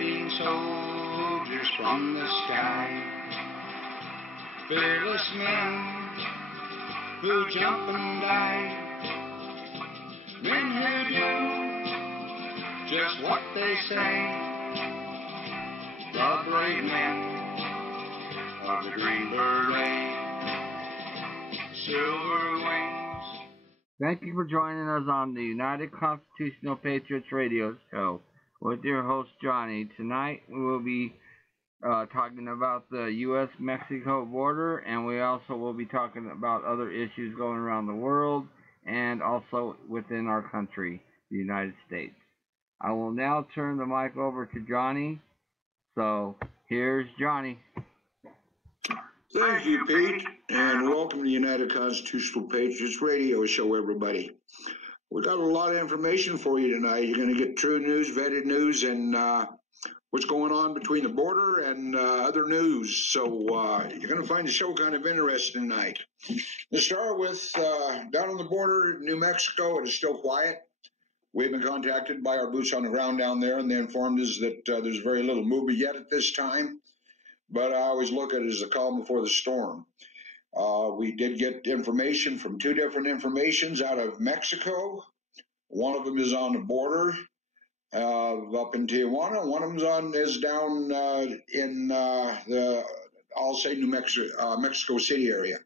fighting soldiers from the sky, fearless men who jump and die, men who do just what they say, the brave men of the Green Beret, Silver Wings. Thank you for joining us on the United Constitutional Patriots Radio Show with your host, Johnny. Tonight we will be talking about the U.S.-Mexico border, and we also will be talking about other issues going around the world and also within our country, the United States. I will now turn the mic over to Johnny. So, here's Johnny. Thank you, Pete, and welcome to the United Constitutional Patriots Radio Show, everybody. We've got a lot of information for you tonight. You're going to get true news, vetted news, and what's going on between the border and other news. So you're going to find the show kind of interesting tonight. To start with, down on the border, New Mexico, it is still quiet. We've been contacted by our boots on the ground down there, and they informed us that there's very little movement yet at this time. But I always look at it as a calm before the storm. We did get information from two different informations out of Mexico. One of them is on the border up in Tijuana. One of them is down in the, I'll say, Mexico City area.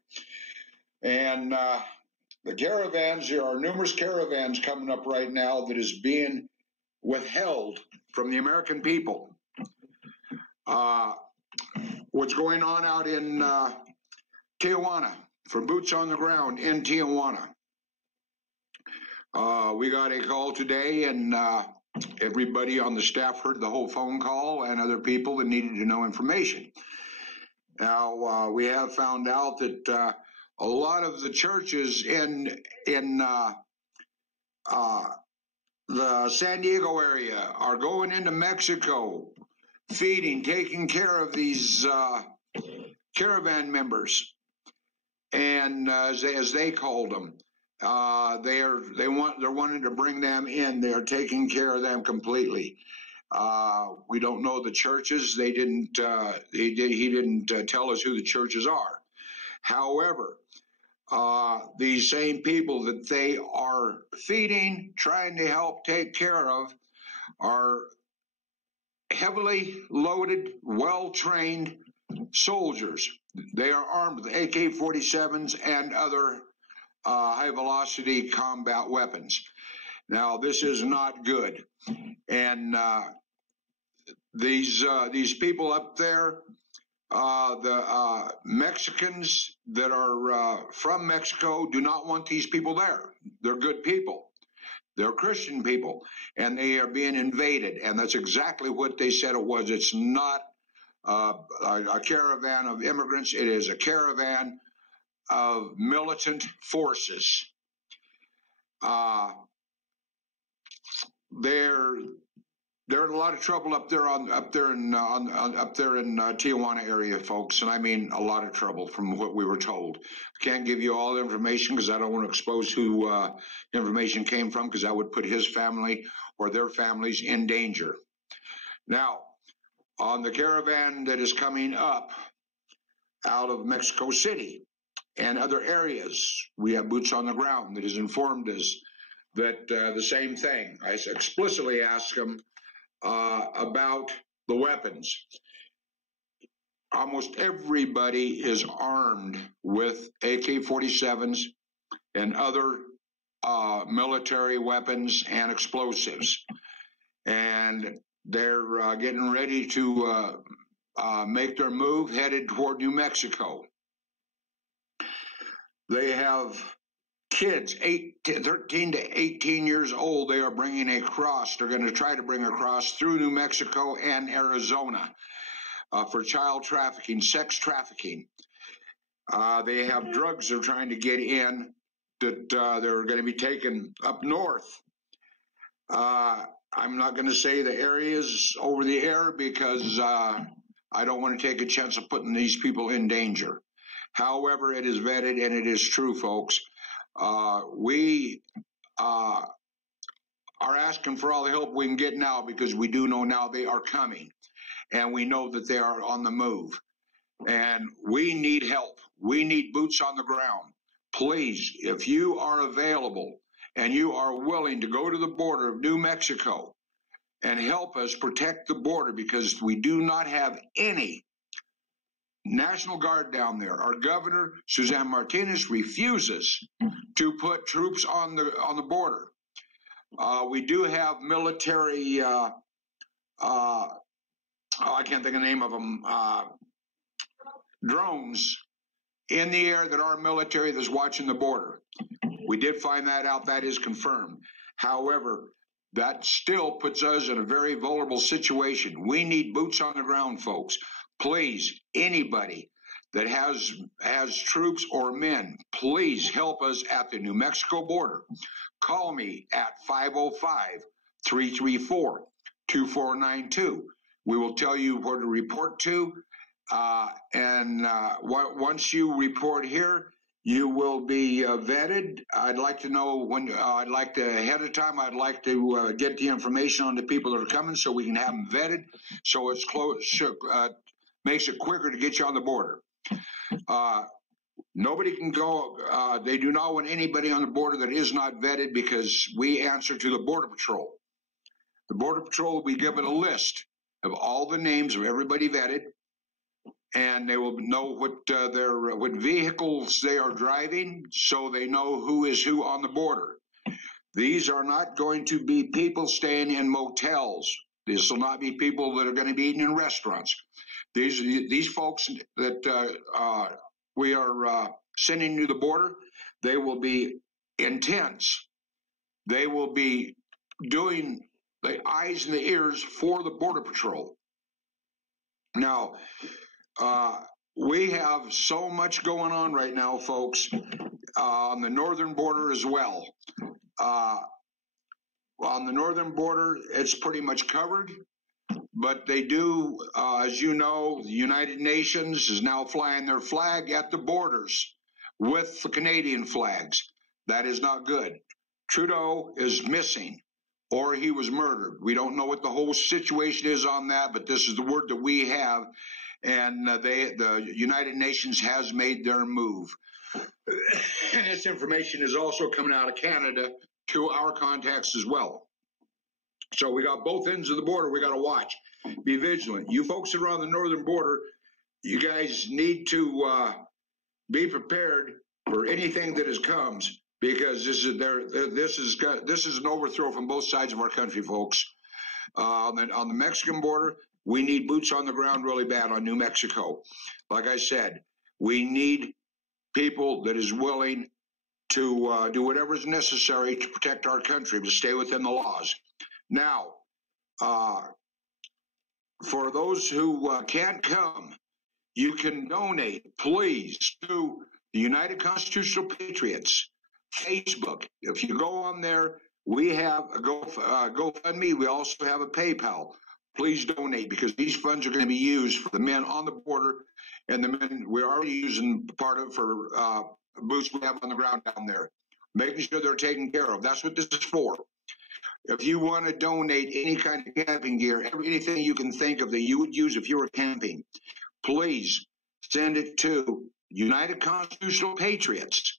And the caravans, there are numerous caravans coming up right now that is being withheld from the American people. What's going on out in Tijuana, for boots on the ground in Tijuana. We got a call today, and everybody on the staff heard the whole phone call, and other people that needed to know information. Now, we have found out that a lot of the churches in the San Diego area are going into Mexico, feeding, taking care of these caravan members, and as they called them, they're wanting to bring them in. They are taking care of them completely. We don't know the churches. He didn't tell us who the churches are. However, these same people that they are feeding, trying to help take care of, are heavily loaded, well-trained soldiers. They are armed with AK-47s and other high-velocity combat weapons. Now, this is not good. And these people up there, the Mexicans that are from Mexico do not want these people there. They're good people. They're Christian people, and they are being invaded, and that's exactly what they said it was. It's not a caravan of immigrants. It is a caravan of militant forces. They're in a lot of trouble up there in Tijuana area, folks, and I mean a lot of trouble from what we were told. I can't give you all the information because I don't want to expose who information came from, because that would put his family or their families in danger. Now, on the caravan that is coming up out of Mexico City and other areas, we have boots on the ground that has informed us that the same thing. I explicitly asked them about the weapons. Almost everybody is armed with AK-47s and other military weapons and explosives, and they're getting ready to make their move headed toward New Mexico. They have kids, 13 to 18 years old. They are bringing a cross. They're going to try to bring a cross through New Mexico and Arizona for child trafficking, sex trafficking. They have drugs they're trying to get in that they're going to be taken up north. I'm not going to say the areas over the air because I don't want to take a chance of putting these people in danger. However, it is vetted and it is true, folks. We are asking for all the help we can get now, because we do know now they are coming, and we know that they are on the move. And we need help. We need boots on the ground. Please, if you are available and you are willing to go to the border of New Mexico and help us protect the border, because we do not have any National Guard down there. Our governor, Suzanne Martinez, refuses to put troops on the border. We do have military, I can't think of the name of them, drones in the air that are military that's watching the border. We did find that out. That is confirmed. However, that still puts us in a very vulnerable situation. We need boots on the ground, folks. Please, anybody that has troops or men, please help us at the New Mexico border. Call me at 505-334-2492. We will tell you where to report to. Once you report here, you will be vetted. I'd like to know when. I'd like to ahead of time. I'd like to get the information on the people that are coming, so we can have them vetted. So it's close. Makes it quicker to get you on the border. Nobody can go. They do not want anybody on the border that is not vetted, because we answer to the Border Patrol. The Border Patrol will be given a list of all the names of everybody vetted, and they will know what vehicles they are driving, so they know who is who on the border. These are not going to be people staying in motels. This will not be people that are going to be eating in restaurants. These folks that we are sending to the border, they will be intense. They will be doing the eyes and the ears for the Border Patrol. Now, we have so much going on right now, folks, on the northern border as well. On the northern border, it's pretty much covered, but they do, as you know, the United Nations is now flying their flag at the borders with the Canadian flags. That is not good. Trudeau is missing, or he was murdered. We don't know what the whole situation is on that, but this is the word that we have. And the United Nations has made their move. And this information is also coming out of Canada to our contacts as well. So we got both ends of the border we got to watch. Be vigilant. You folks that are on the northern border, you guys need to be prepared for anything that comes, because this is an overthrow from both sides of our country, folks. On the Mexican border, we need boots on the ground really bad on New Mexico. Like I said, we need people that is willing to do whatever is necessary to protect our country, to stay within the laws. Now, for those who can't come, you can donate, please, to the United Constitutional Patriots Facebook. If you go on there, we have a GoFundMe. We also have a PayPal. Please donate, because these funds are going to be used for the men on the border, and the men we're already using part of for boots we have on the ground down there, making sure they're taken care of. That's what this is for. If you want to donate any kind of camping gear, anything you can think of that you would use if you were camping, please send it to United Constitutional Patriots,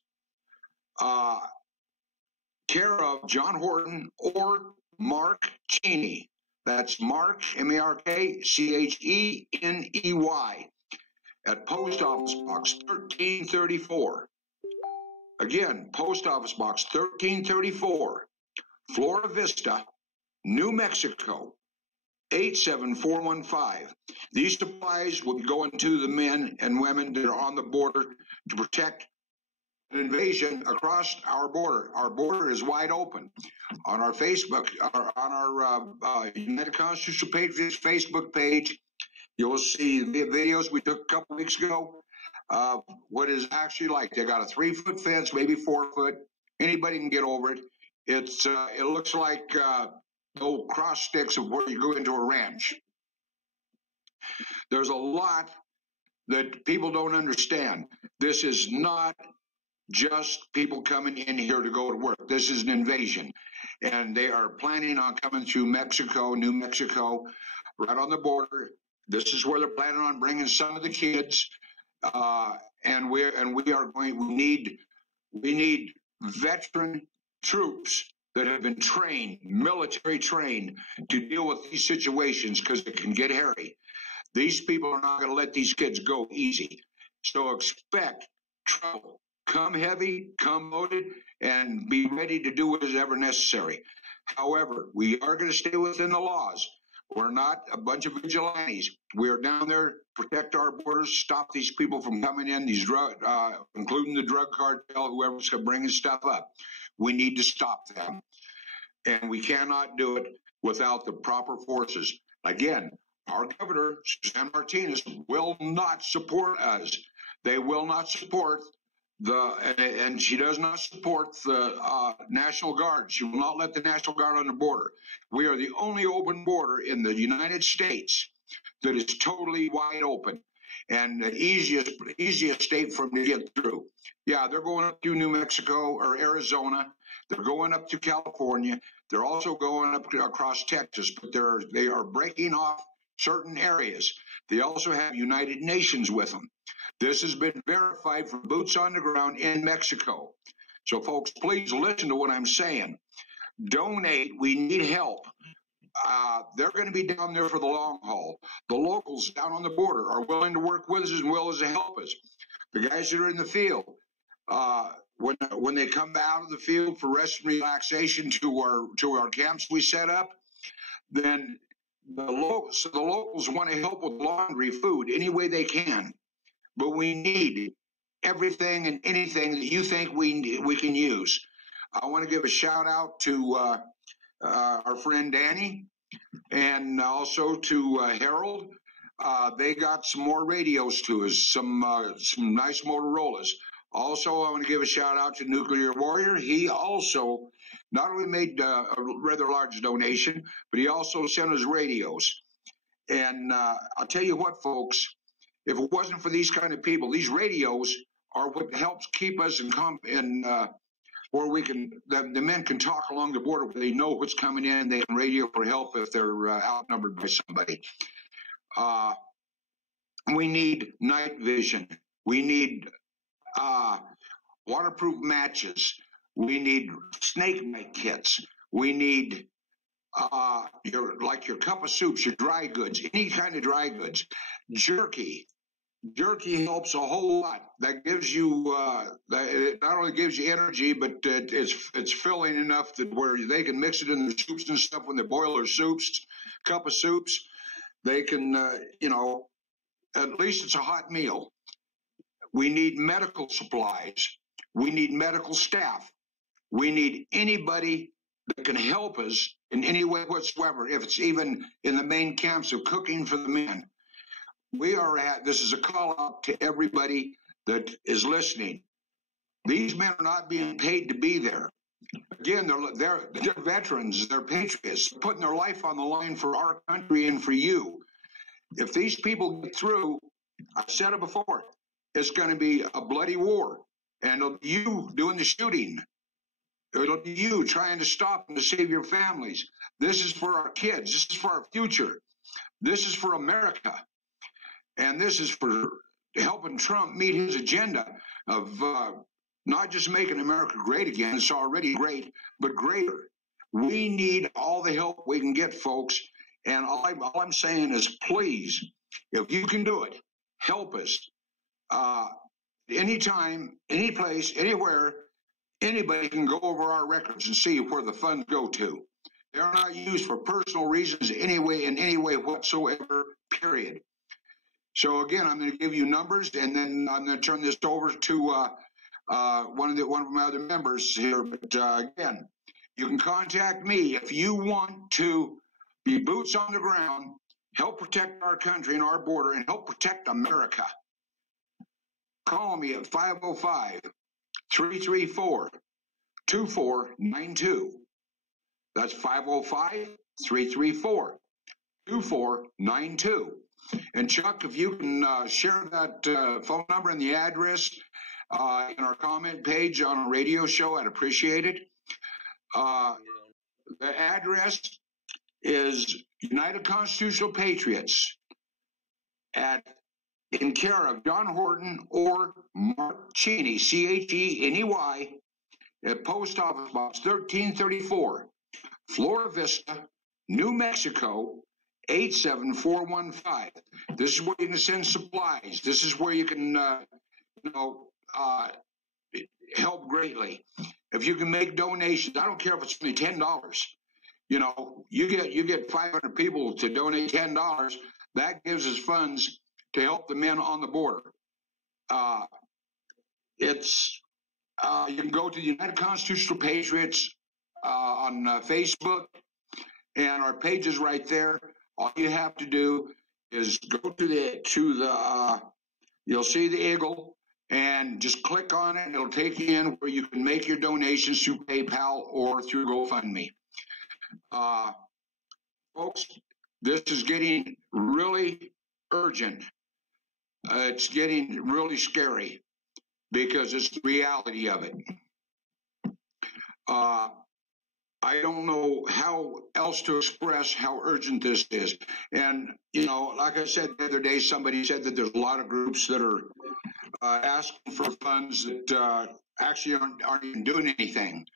care of John Horton or Mark Cheney. That's Mark, M-A-R-K-C-H-E-N-E-Y, at Post Office Box 1334. Again, Post Office Box 1334, Flora Vista, New Mexico, 87415. These supplies will be going to the men and women that are on the border to protect an invasion across our border. Our border is wide open. On our Facebook, on our United Constitutional Patriots Facebook page, you will see the videos we took a couple weeks ago. What is actually like. They got a 3-foot fence, maybe 4 foot. Anybody can get over it. It looks like old cross sticks of where you go into a ranch. There's a lot that people don't understand. This is not just people coming in here to go to work. This is an invasion. And they are planning on coming through Mexico, New Mexico, right on the border. This is where they're planning on bringing some of the kids. And we are going. We need veteran troops that have been trained, military trained, to deal with these situations because it can get hairy. These people are not going to let these kids go easy. So expect trouble. Come heavy, come loaded, and be ready to do what is ever necessary. However, we are going to stay within the laws. We're not a bunch of vigilantes. We are down there to protect our borders, stop these people from coming in, these including the drug cartel, whoever's bringing stuff up. We need to stop them. And we cannot do it without the proper forces. Again, our governor, Suzanne Martinez, will not support us. They will not support and she does not support the National Guard. She will not let the National Guard on the border. We are the only open border in the United States that is totally wide open and the easiest state for them to get through. Yeah, they're going up to New Mexico or Arizona. They're going up to California. They're also going up across Texas, but they are breaking off certain areas. They also have United Nations with them. This has been verified from boots on the ground in Mexico. So, folks, please listen to what I'm saying. Donate. We need help. They're going to be down there for the long haul. The locals down on the border are willing to work with us as well as to help us. The guys that are in the field, when they come out of the field for rest and relaxation to our camps we set up, then the locals want to help with laundry, food, any way they can. But we need everything and anything that you think we can use. I want to give a shout out to our friend Danny and also to Harold. They got some more radios to us, some nice Motorola's. Also, I want to give a shout out to Nuclear Warrior. He also not only made a rather large donation, but he also sent us radios. And I'll tell you what, folks. If it wasn't for these kind of people, these radios are what helps keep us in where we can, the men can talk along the border where they know what's coming in and they can radio for help if they're outnumbered by somebody. We need night vision. We need waterproof matches. We need snake bite kits. We need your cup of soups, your dry goods, any kind of dry goods, jerky. Jerky helps a whole lot. That gives you, it not only gives you energy, but it's filling enough that where they can mix it in the soups and stuff when they boil their soups, cup of soups. They can, at least it's a hot meal. We need medical supplies. We need medical staff. We need anybody that can help us in any way whatsoever, if it's even in the main camps of cooking for the men. This is a call out to everybody that is listening. These men are not being paid to be there. Again, they're veterans, they're patriots, they're putting their life on the line for our country and for you. If these people get through, I've said it before, it's going to be a bloody war. And it'll be you doing the shooting. It'll be you trying to stop them to save your families. This is for our kids. This is for our future. This is for America. And this is for helping Trump meet his agenda of not just making America great again. It's already great, but greater. We need all the help we can get, folks. And all I'm saying is, please, if you can do it, help us. Anytime, any place, anywhere, anybody can go over our records and see where the funds go to. They're not used for personal reasons in any way whatsoever, period. So again, I'm going to give you numbers, and then I'm going to turn this over to one of my other members here. But again, you can contact me if you want to be boots on the ground, help protect our country and our border, and help protect America. Call me at 505-334-2492. That's 505-334-2492. And Chuck, if you can share that phone number and the address, in our comment page on our radio show. I'd appreciate it. The address is United Constitutional Patriots in care of John Horton or Mark Cheney, Cheney, at Post Office Box 1334, Florida Vista, New Mexico 87415. This is where you can send supplies. This is where you can, help greatly. If you can make donations, I don't care if it's only $10. You get 500 people to donate $10. That gives us funds to help the men on the border. You can go to the United Constitutional Patriots on Facebook, and our page is right there. All you have to do is go to you'll see the eagle, and just click on it. It'll take you in where you can make your donations through PayPal or through GoFundMe. Folks, this is getting really urgent. It's getting really scary because it's the reality of it. I don't know how else to express how urgent this is. And, like I said the other day, somebody said that there's a lot of groups that are asking for funds that actually aren't even doing anything.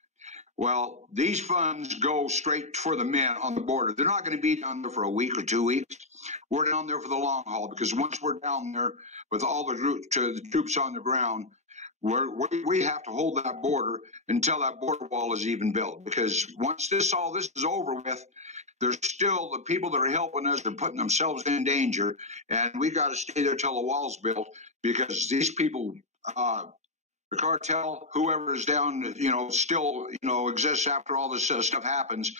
Well, these funds go straight for the men on the border. They're not going to be down there for a week or 2 weeks. We're down there for the long haul, because once we're down there with all the troops on the ground, we have to hold that border until that border wall is even built. Because once all this is over with, there's still the people that are helping us are putting themselves in danger, and we got to stay there till the wall's built, because these people, the cartel, whoever is down, still, exists after all this stuff happens,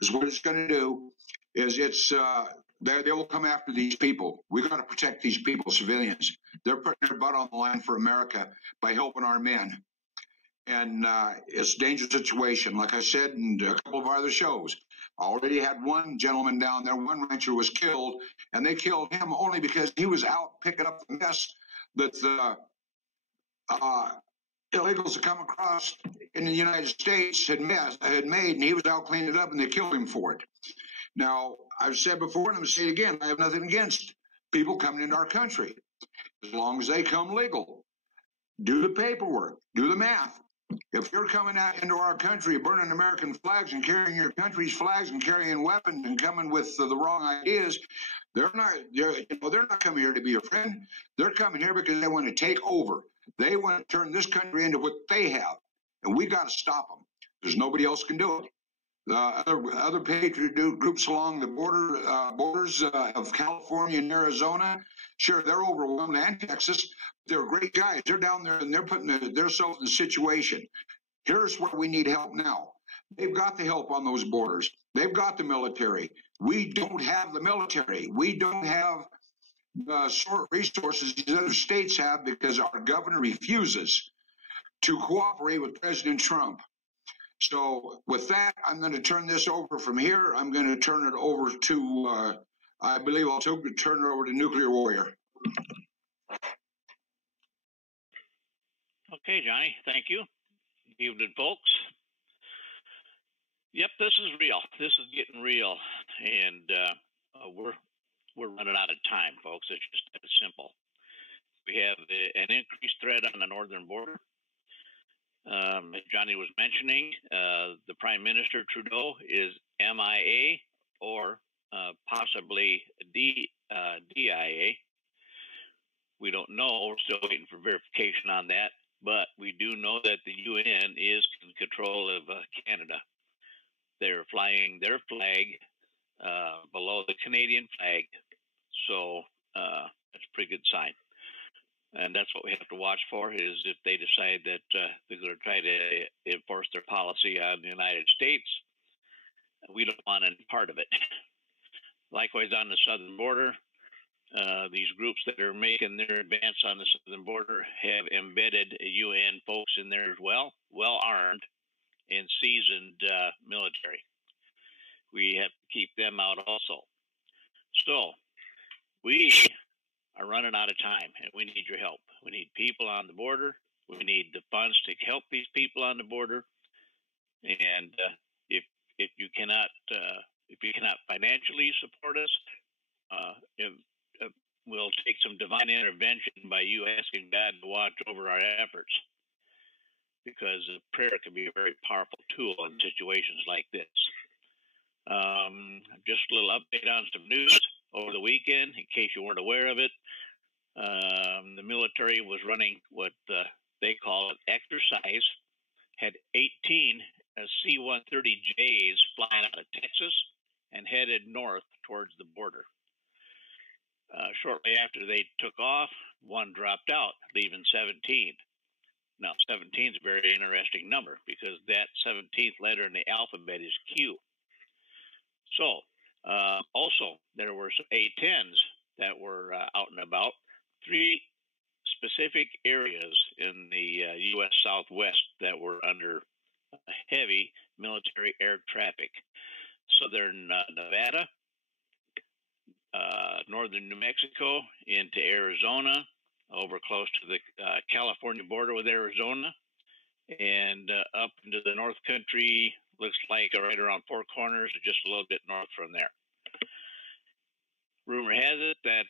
is what it's going to do is they will come after these people. We got to protect these people, civilians. They're putting their butt on the line for America by helping our men. And it's a dangerous situation. Like I said in a couple of our other shows, I already had one gentleman down there, one rancher was killed, and they killed him only because he was out picking up the mess that the illegals that come across in the United States had made, and he was out cleaning it up, and they killed him for it. Now, I've said before, and I'm going to say it again, I have nothing against people coming into our country, as long as they come legal. Do the paperwork, do the math. If you're coming out into our country, burning American flags and carrying your country's flags and carrying weapons and coming with the wrong ideas, they're not coming here to be your friend. They're coming here because they want to take over. They want to turn this country into what they have, and we got to stop them. There's nobody else can do it. Other patriot groups along the borders of California and Arizona, sure, they're overwhelmed, and Texas. They're great guys. They're down there, and they're putting themselves in a situation. Here's where we need help now. They've got the help on those borders. They've got the military. We don't have the military. We don't have the sort of resources these other states have, because our governor refuses to cooperate with President Trump. So with that, I'm going to turn this over from here. I'm going to turn it over to, I believe I'll turn it over to Nuclear Warrior. Okay, Johnny, thank you. Evening, folks. Yep, this is real. This is getting real, and we're running out of time, folks. It's just that simple. We have an increased threat on the northern border. As Johnny was mentioning, the Prime Minister Trudeau is MIA or possibly DIA. We don't know. We're still waiting for verification on that. But we do know that the UN is in control of Canada. They're flying their flag below the Canadian flag. So that's a pretty good sign. And that's what we have to watch for, is if they decide that they're going to try to enforce their policy on the United States, we don't want any part of it. Likewise, on the southern border, these groups that are making their advance on the southern border have embedded UN folks in there as well armed and seasoned military. We have to keep them out also. So we are running out of time, and we need your help. We need people on the border. We need the funds to help these people on the border, and if you cannot financially support us, we'll take some divine intervention by you asking God to watch over our efforts, because prayer can be a very powerful tool in situations like this. Just a little update on some news over the weekend, in case you weren't aware of it. The military was running what they call an exercise, had 18 C-130Js flying out of Texas and headed north towards the border. Shortly after they took off, one dropped out, leaving 17. Now, 17 is a very interesting number because that 17th letter in the alphabet is Q. So, also, there were some A-10s that were out and about. 3 specific areas in the U.S. Southwest that were under heavy military air traffic. Southern Nevada, northern New Mexico, into Arizona, over close to the California border with Arizona, and up into the North Country, looks like right around Four Corners, or just a little bit north from there. Rumor has it that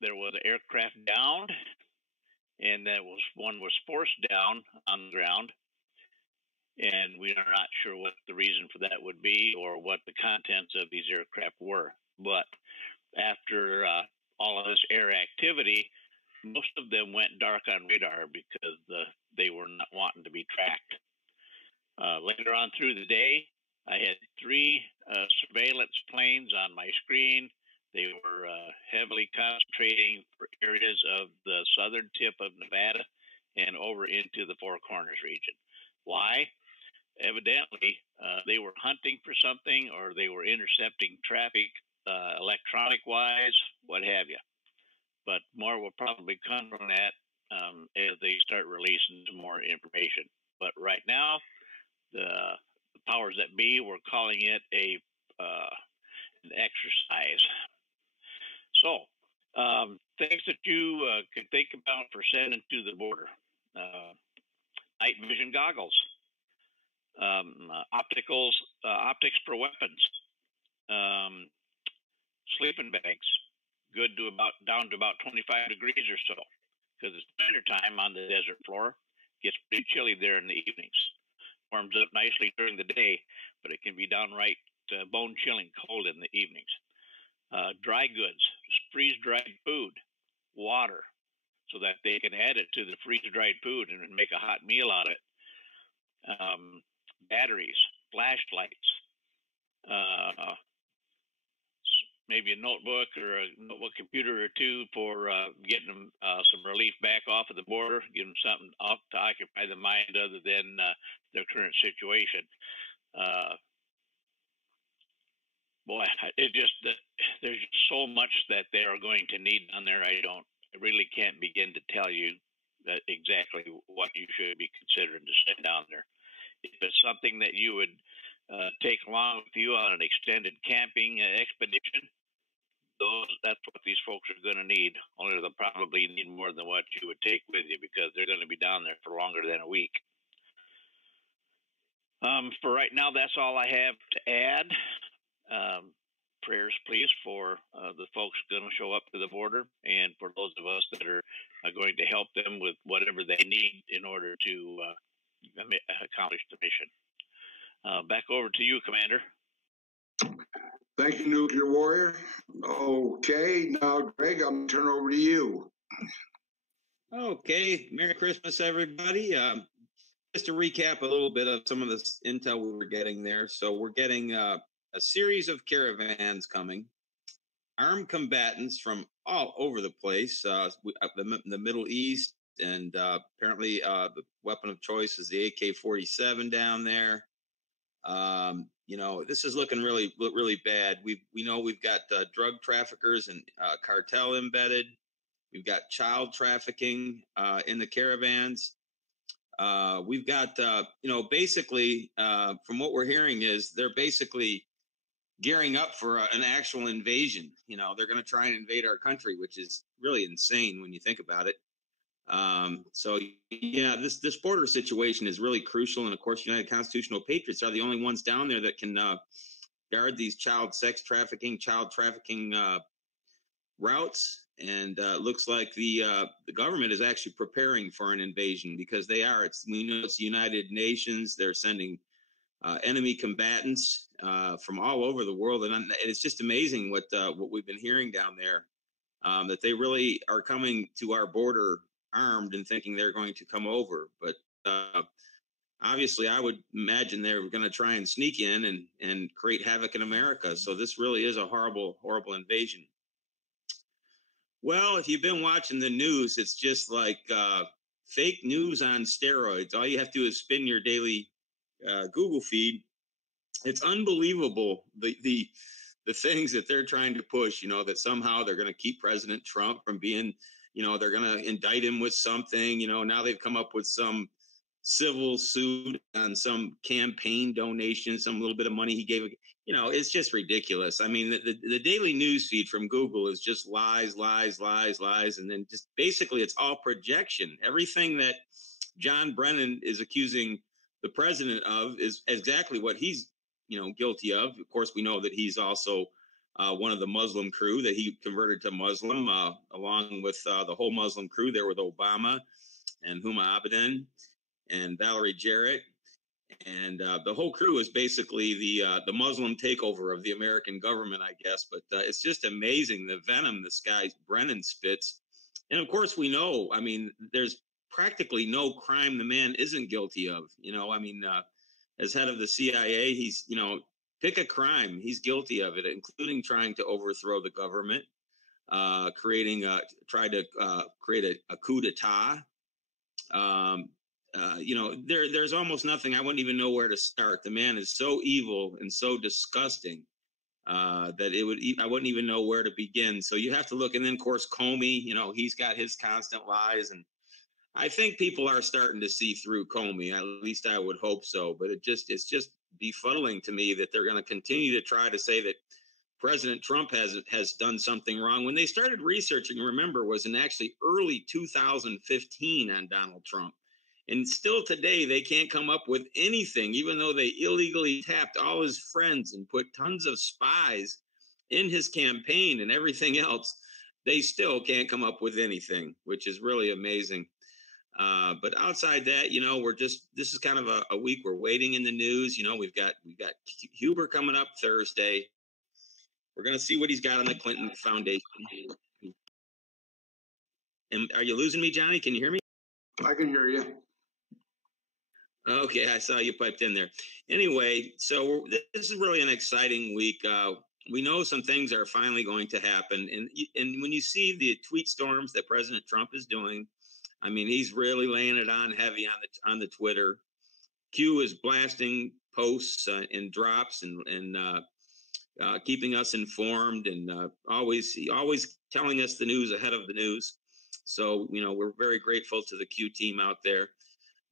there was an aircraft downed, and that one was forced down on the ground, and we are not sure what the reason for that would be or what the contents of these aircraft were. But after all of this air activity, most of them went dark on radar because they were not wanting to be tracked. Later on through the day, I had 3 surveillance planes on my screen. They were heavily concentrating for areas of the southern tip of Nevada and over into the Four Corners region. Why? Evidently, they were hunting for something, or they were intercepting traffic electronic-wise, what have you. But more will probably come from that as they start releasing some more information. But right now, the powers that be were calling it an exercise. So, things that you could think about for sending to the border: night vision goggles, optics for weapons, sleeping bags, good to down to about 25 degrees or so, because it's winter time on the desert floor. Gets pretty chilly there in the evenings. Warms up nicely during the day, but it can be downright bone-chilling cold in the evenings. Dry goods, freeze-dried food, water, so that they can add it to the freeze-dried food and make a hot meal out of it. Batteries, flashlights, maybe a notebook or a notebook computer or 2 for getting them some relief back off of the border, give them something to occupy the mind other than their current situation. There's just so much that they are going to need down there. I really can't begin to tell you that exactly what you should be considering to send down there. If it's something that you would take along with you on an extended camping expedition, that's what these folks are going to need. Only they'll probably need more than what you would take with you, because they're going to be down there for longer than a week. For right now, that's all I have to add. Prayers, please, for the folks going to show up to the border, and for those of us that are going to help them with whatever they need in order to accomplish the mission. Back over to you, Commander. Thank you, Nuclear Warrior. Okay, now, Greg, I'm going to turn over to you. Okay, Merry Christmas, everybody. Just to recap a little bit of some of this intel we were getting there. So we're getting a series of caravans coming, armed combatants from all over the place, the Middle East, and apparently the weapon of choice is the AK-47 down there. This is looking really, really bad. We know we've got drug traffickers and cartel embedded. We've got child trafficking in the caravans. We've got, basically, from what we're hearing is they're basically gearing up for an actual invasion. They're going to try and invade our country, which is really insane when you think about it. So yeah, this border situation is really crucial. And of course, United Constitutional Patriots are the only ones down there that can guard these child trafficking routes. And looks like the government is actually preparing for an invasion, because we know it's the United Nations. They're sending enemy combatants from all over the world, and it's just amazing what we've been hearing down there, that they really are coming to our border armed and thinking they're going to come over. But obviously, I would imagine they're going to try and sneak in and create havoc in America. So this really is a horrible, horrible invasion. Well, if you've been watching the news, it's just like fake news on steroids. All you have to do is spin your daily Google feed. It's unbelievable the things that they're trying to push. That somehow they're going to keep President Trump from being, they're going to indict him with something. Now they've come up with some civil suit on some campaign donation, some little bit of money he gave. It's just ridiculous. I mean, the daily news feed from Google is just lies, lies, lies, lies. And then just basically it's all projection. Everything that John Brennan is accusing the president of is exactly what he's, guilty of. Of course, we know that he's also one of the Muslim crew, that he converted to Muslim, along with the whole Muslim crew there with Obama and Huma Abedin and Valerie Jarrett. And the whole crew is basically the Muslim takeover of the American government, I guess. But it's just amazing the venom this guy Brennan spits. And of course, we know, I mean, there's practically no crime the man isn't guilty of. As head of the CIA, he's, pick a crime, he's guilty of it, including trying to overthrow the government, try to create a coup d'etat. There's almost nothing. I wouldn't even know where to start. The man is so evil and so disgusting that I wouldn't even know where to begin. So you have to look. And then, of course, Comey, he's got his constant lies. And I think people are starting to see through Comey. At least I would hope so. But it's just befuddling to me that they're going to continue to try to say that President Trump has done something wrong. When they started researching, remember, was in actually early 2015 on Donald Trump. And still today, they can't come up with anything, even though they illegally tapped all his friends and put tons of spies in his campaign and everything else. They still can't come up with anything, which is really amazing. But outside that, this is kind of a week we're waiting in the news. We've got Huber coming up Thursday. We're going to see what he's got on the Clinton Foundation. And are you losing me, Johnny? Can you hear me? I can hear you. Okay, I saw you piped in there. Anyway, so this is really an exciting week. We know some things are finally going to happen. And when you see the tweet storms that President Trump is doing, I mean, he's really laying it on heavy on the Twitter. Q is blasting posts and drops and keeping us informed and always telling us the news ahead of the news. So, we're very grateful to the Q team out there.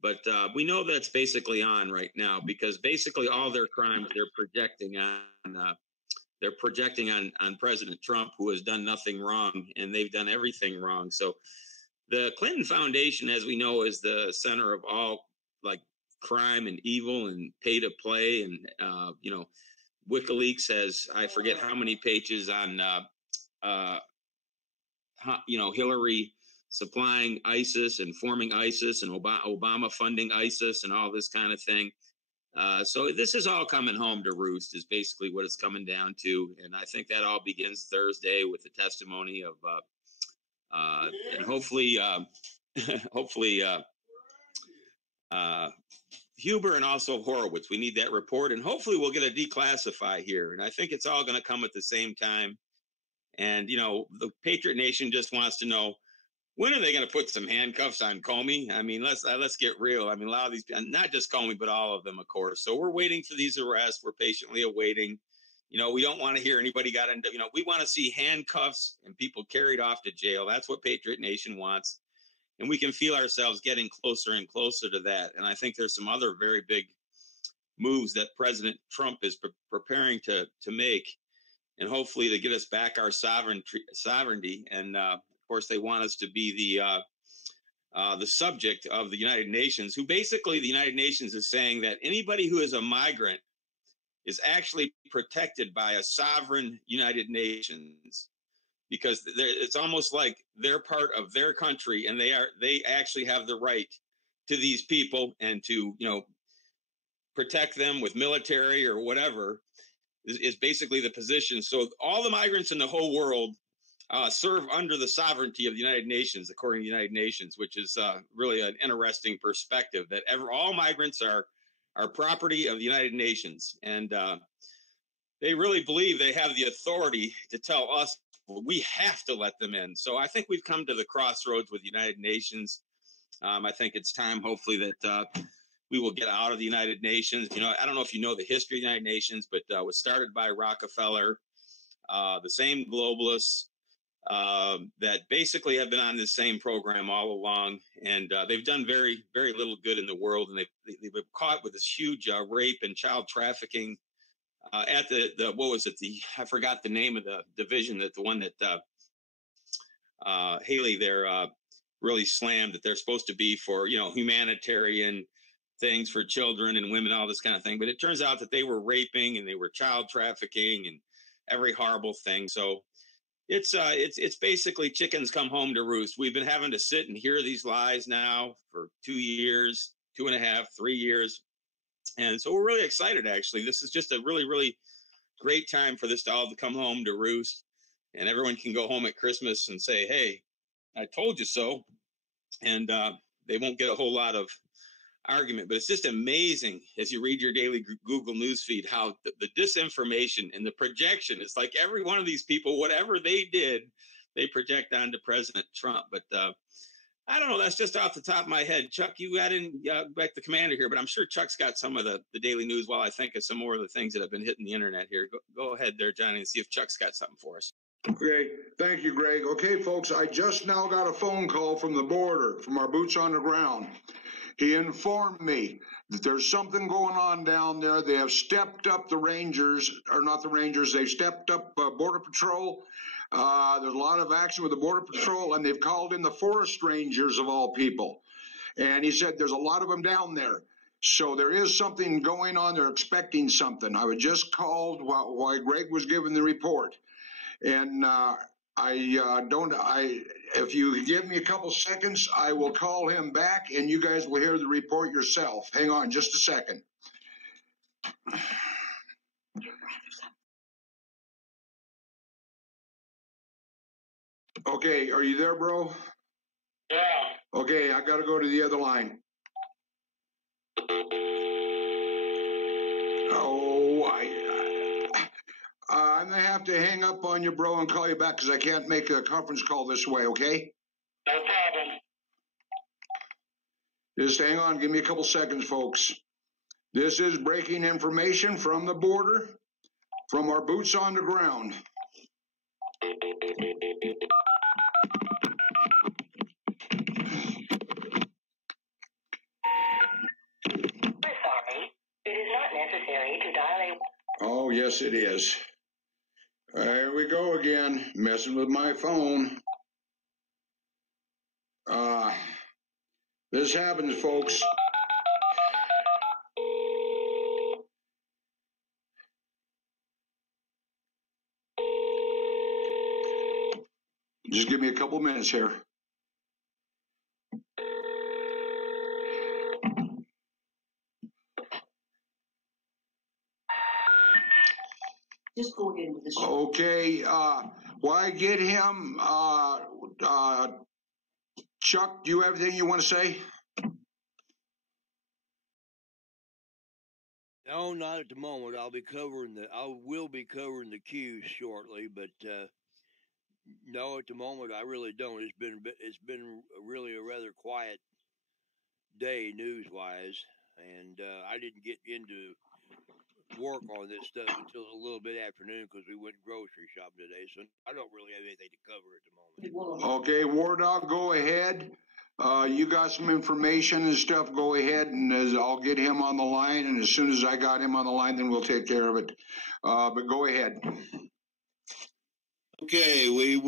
But we know that's basically on right now, because basically all their crimes they're projecting on President Trump, who has done nothing wrong, and they've done everything wrong. So the Clinton Foundation, as we know, is the center of all crime and evil and pay to play. And WikiLeaks has, I forget how many pages on Hillary supplying ISIS and forming ISIS and Obama funding ISIS and all this kind of thing. So this is all coming home to roost, is basically what it's coming down to. And I think that all begins Thursday with the testimony of, and hopefully Huber and also Horowitz. We need that report, and hopefully we'll get a declassify here. And I think it's all going to come at the same time. And, the Patriot Nation just wants to know, when are they going to put some handcuffs on Comey? I mean, let's get real. I mean, a lot of these, not just Comey, but all of them, of course. So we're waiting for these arrests. We're patiently awaiting. We don't want to hear anybody got into, we want to see handcuffs and people carried off to jail. That's what Patriot Nation wants. And we can feel ourselves getting closer and closer to that. And I think there's some other very big moves that President Trump is preparing to make, and hopefully to get us back our sovereignty. And of course, they want us to be the subject of the United Nations, who basically the United Nations is saying that anybody who is a migrant is actually protected by a sovereign United Nations, because it's almost like they're part of their country, and they actually have the right to these people, and to, protect them with military or whatever is basically the position. So all the migrants in the whole world serve under the sovereignty of the United Nations, according to the United Nations, which is really an interesting perspective, that all migrants are property of the United Nations. And they really believe they have the authority to tell us, well, we have to let them in. So I think we've come to the crossroads with the United Nations. I think it's time, hopefully, that we will get out of the United Nations. I don't know if you know the history of the United Nations, but it was started by Rockefeller, the same globalists that basically have been on this same program all along. And they've done very, very little good in the world. And they've been caught with this huge rape and child trafficking at the what was it? I forgot the name of the division, the one that Haley there really slammed, that they're supposed to be for, humanitarian things for children and women, all this kind of thing. But it turns out that they were raping and they were child trafficking and every horrible thing. So it's basically chickens come home to roost. We've been having to sit and hear these lies now for 2 years, 2.5, 3 years. And so we're really excited, actually. This is just a really, really great time for this to all to come home to roost. And everyone can go home at Christmas and say, hey, I told you so. And they won't get a whole lot of argument. But it's just amazing as you read your daily Google News feed how the disinformation and the projection, it's like every one of these people, whatever they did, they project onto President Trump. But I don't know. That's just off the top of my head. Chuck, you got in back the commander here, but I'm sure Chuck's got some of the daily news while I think of some more of the things that have been hitting the internet here. Go ahead there, Johnny, and see if Chuck's got something for us. Okay, thank you, Greg. Okay, folks, I just now got a phone call from the border, from our boots on the ground. He informed me that there's something going on down there. They have stepped up the Rangers, or not the Rangers, they've stepped up Border Patrol. There's a lot of action with the Border Patrol, and they've called in the Forest Rangers of all people. And he said there's a lot of them down there. So there is something going on. They're expecting something. I was just called while Greg was giving the report. And if you give me a couple seconds, I will call him back and you guys will hear the report yourself. Hang on just a second. Okay, are you there, bro? Yeah. Okay, I got to go to the other line. I'm going to have to hang up on you, bro, and call you back because I can't make a conference call this way, okay? No problem. Just hang on. Give me a couple seconds, folks. This is breaking information from the border, from our boots on the ground. We're sorry. It is not necessary to dial a... Oh, yes, it is. There we go again, messing with my phone. This happens, folks. Just give me a couple minutes here. Just go into the show. Okay, why get him? Chuck, do you have anything you want to say? No, not at the moment. I will be covering the queues shortly, but no, at the moment I really don't. It's been really a rather quiet day news wise, and I didn't get into work on this stuff until a little bit afternoon because we went grocery shopping today, so I don't really have anything to cover at the moment. Okay, War Dog, go ahead. You got some information and stuff, go ahead, and I'll get him on the line, and as soon as I got him on the line, then we'll take care of it. But go ahead. Okay, we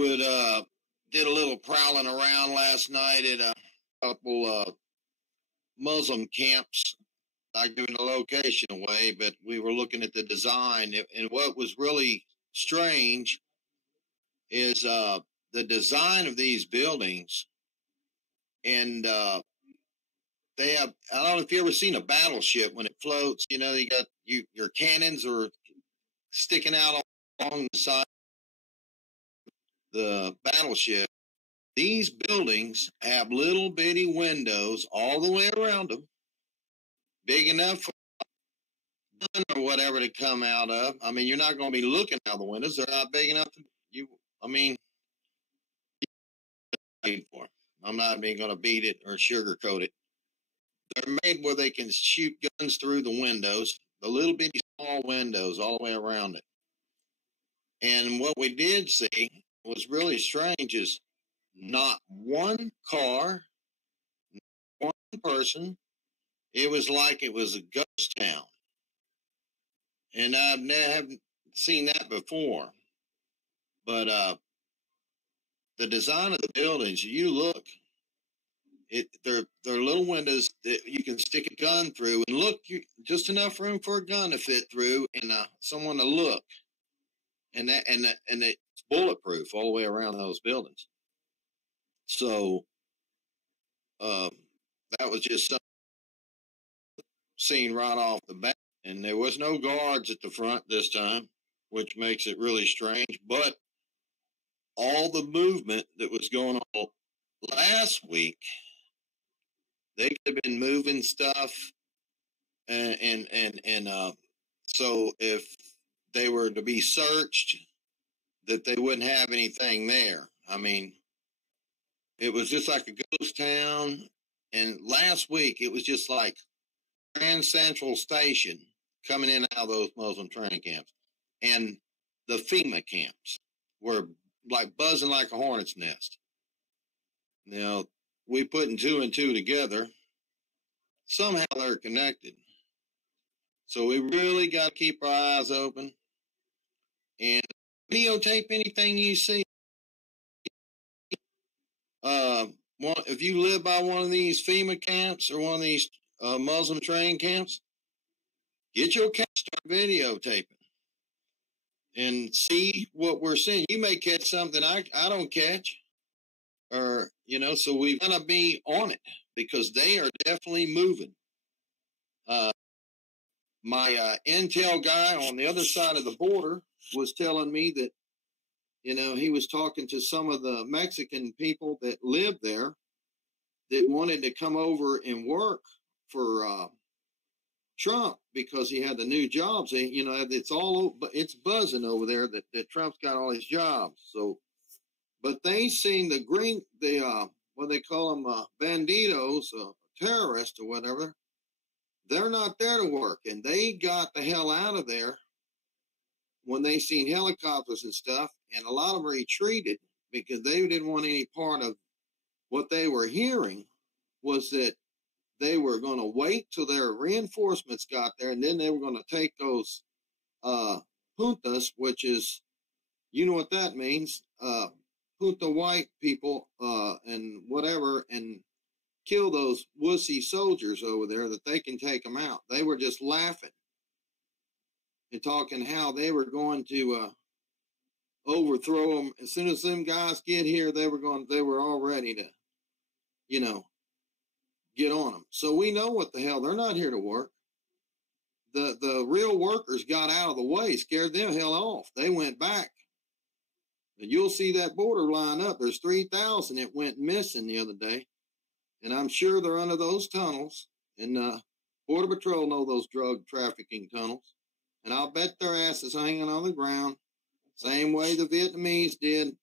did a little prowling around last night at couple Muslim camps, not giving the location away, but we were looking at the design. And what was really strange is the design of these buildings. And they have, I don't know if you ever seen a battleship when it floats, you know, you got your cannons are sticking out along the side of the battleship. These buildings have little bitty windows all the way around them, big enough for a gun or whatever to come out of. I mean, you're not going to be looking out the windows. They're not big enough to, I'm not even going to beat it or sugarcoat it. They're made where they can shoot guns through the windows, the little bitty small windows all the way around it. And what we did see was really strange is not one car, not one person. It was like it was a ghost town. And I've never seen that before. But the design of the buildings, you look, they're little windows that you can stick a gun through, and look, just enough room for a gun to fit through, and someone to look, and it's bulletproof all the way around those buildings. So that was just something seen right off the bat, and there was no guards at the front this time, which makes it really strange. But all the movement that was going on last week, they could have been moving stuff, and so if they were to be searched, that they wouldn't have anything there. I mean, it was just like a ghost town. And last week, it was just like Grand Central Station coming in out of those Muslim training camps, and the FEMA camps were like buzzing like a hornet's nest. Now, we putting two and two together. Somehow they're connected. So we really got to keep our eyes open and videotape anything you see. If you live by one of these FEMA camps or one of these Muslim training camps, get your camera, start videotaping and see what we're seeing. You may catch something I don't catch. Or, you know, so we've got to be on it because they are definitely moving. My intel guy on the other side of the border was telling me that, you know, he was talking to some of the Mexican people that live there that wanted to come over and work for Trump because he had the new jobs. And, you know, it's buzzing over there that Trump's got all his jobs. So, but they seen what they call them, banditos, terrorists or whatever. They're not there to work, and they got the hell out of there when they seen helicopters and stuff, and a lot of them retreated because they didn't want any part of what they were hearing was that they were going to wait till their reinforcements got there, and then they were going to take those juntas, which is, you know what that means, junta white people and whatever, and kill those wussy soldiers over there that they can take them out. They were just laughing and talking how they were going to overthrow them. As soon as them guys get here, they were all ready to, you know, get on them. So we know what the hell, they're not here to work. The real workers got out of the way, scared them hell off. They went back. And you'll see that border line up. There's 3,000 that went missing the other day. And I'm sure they're under those tunnels. And Border Patrol know those drug trafficking tunnels. And I'll bet their asses hanging on the ground, same way the Vietnamese did,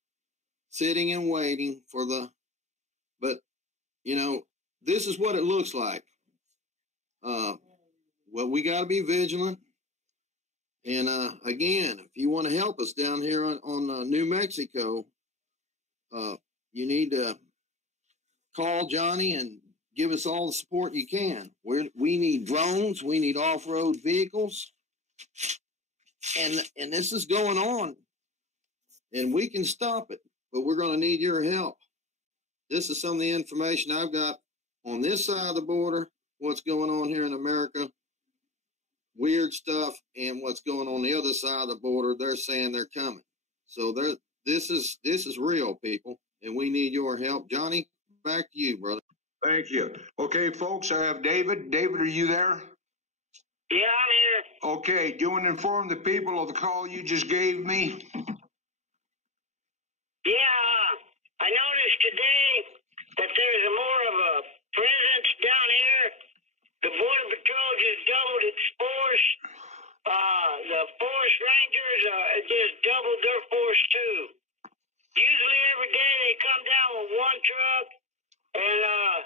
sitting and waiting for but, you know, this is what it looks like. Well, we got to be vigilant. And, again, if you want to help us down here on New Mexico, you need to call Johnny and give us all the support you can. We need drones. We need off-road vehicles. And this is going on. And we can stop it, but we're going to need your help. This is some of the information I've got on this side of the border, what's going on here in America, weird stuff, and what's going on the other side of the border, they're saying they're coming. So this is real, people, and we need your help. Johnny, back to you, brother. Thank you. Okay, folks, I have David. David, are you there? Yeah, I'm here. Okay, do you want to inform the people of the call you just gave me? Yeah, I noticed today that there's more of a presence down here. The Border Patrol just doubled its force. The forest rangers just doubled their force too. Usually every day they come down with one truck and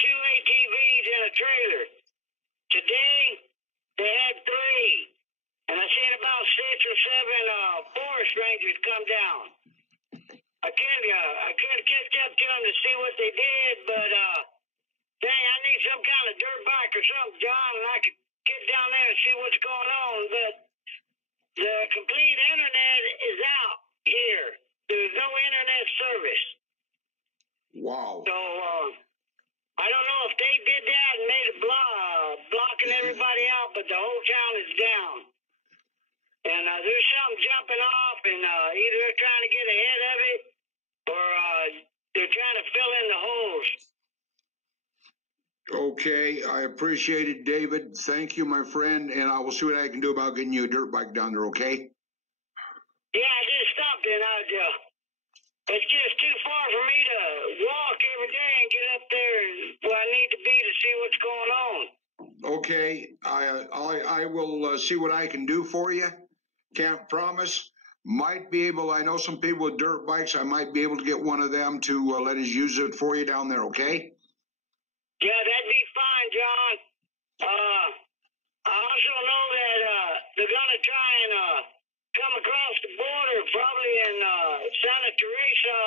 2 ATVs and a trailer. Today they had 3, and I seen about 6 or 7 forest rangers come down. I couldn't catch up to them to see what they did, but dang, I need some kind of dirt bike or something, John, and I could get down there and see what's going on. But the complete internet is out here. There's no internet service. Wow. So I don't know if they did that and made it blocking everybody out, but the whole town is down. And there's something jumping off, and either they're trying to get ahead of it, or they're trying to fill in the holes. Okay, I appreciate it, David. Thank you, my friend, and I will see what I can do about getting you a dirt bike down there, okay? Yeah, just something. It's just too far for me to walk every day and get up there where I need to be to see what's going on. Okay, I will see what I can do for you. Can't promise. Might be able, I know some people with dirt bikes, I might be able to get one of them to let us use it for you down there, okay? Yeah, that'd be fine, John. I also know that they're going to try and come across the border, probably in Santa Teresa.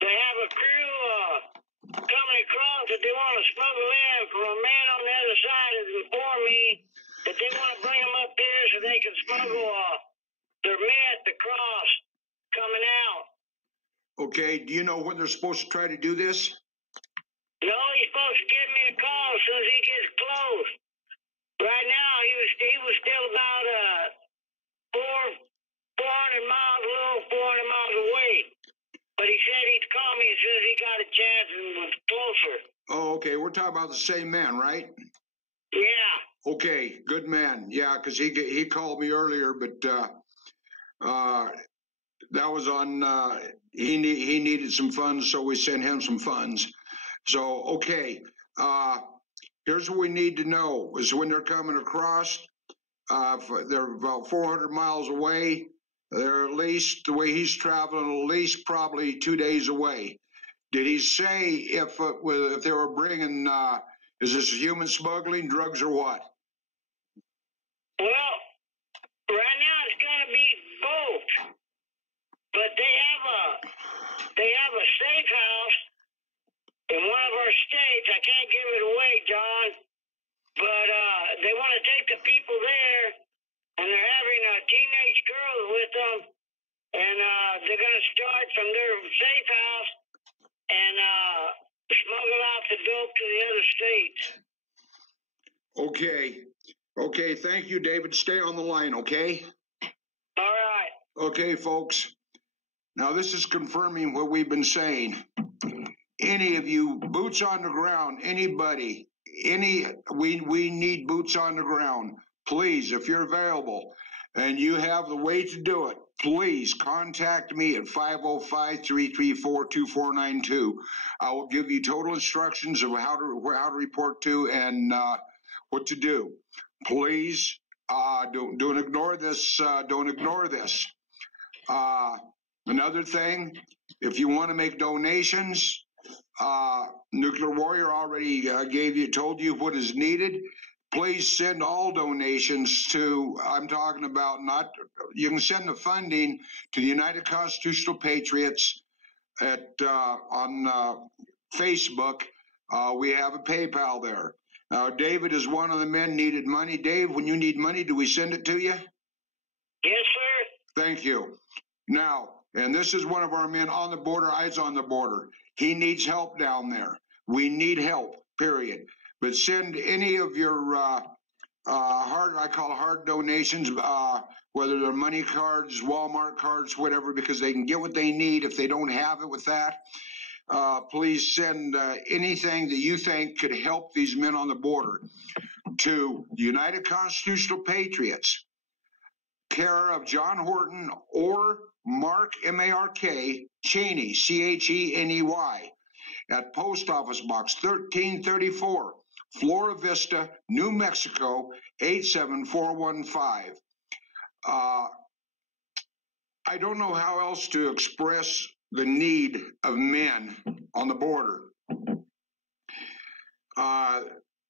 They have a crew coming across that they want to smuggle in. From a man on the other side has informed me that they want to bring them up here so they can smuggle their meth across coming out. Okay, do you know when they're supposed to try to do this? No, he's supposed to give me a call as soon as he gets close. Right now, he was still about 400 miles, a little 400 miles away. But he said he'd call me as soon as he got a chance and was closer. Oh, okay, we're talking about the same man, right? Yeah. Okay, good man. Yeah, because he called me earlier, but that was on. He needed some funds, so we sent him some funds. So okay, here's what we need to know: is when they're coming across, they're about 400 miles away. They're at least, the way he's traveling, at least probably 2 days away. Did he say if they were bringing? Is this human smuggling, drugs, or what? Well, right now it's going to be both. But they have a safe house in one of our states. I can't give it away, John. But they want to take the people there, and they're having teenage girls with them, and they're going to start from their safe house and smuggle out the dope to the other states. Okay, thank you, David. Stay on the line, okay? All right. Okay, folks. Now, this is confirming what we've been saying. Any of you, boots on the ground, anybody, we need boots on the ground. Please, if you're available and you have the way to do it, please contact me at 505-334-2492. I will give you total instructions of how to report to and what to do. Please, don't ignore this. Don't ignore this. Another thing, if you want to make donations, Nuclear Warrior already told you what is needed. Please send all donations to, I'm talking about you can send the funding to the United Constitutional Patriots on Facebook. We have a PayPal there. David is one of the men needed money. Dave, when you need money, do we send it to you? Yes, sir. Thank you. Now, and this is one of our men on the border, eyes on the border. He needs help down there. We need help, period. But send any of your I call hard donations, whether they're money cards, Walmart cards, whatever, because they can get what they need. If they don't have it with that, please send anything that you think could help these men on the border to United Constitutional Patriots, care of John Horton or Mark, M-A-R-K, Cheney, C-H-E-N-E-Y, at Post Office Box 1334, Flora Vista, New Mexico, 87415. I don't know how else to express the need of men on the border.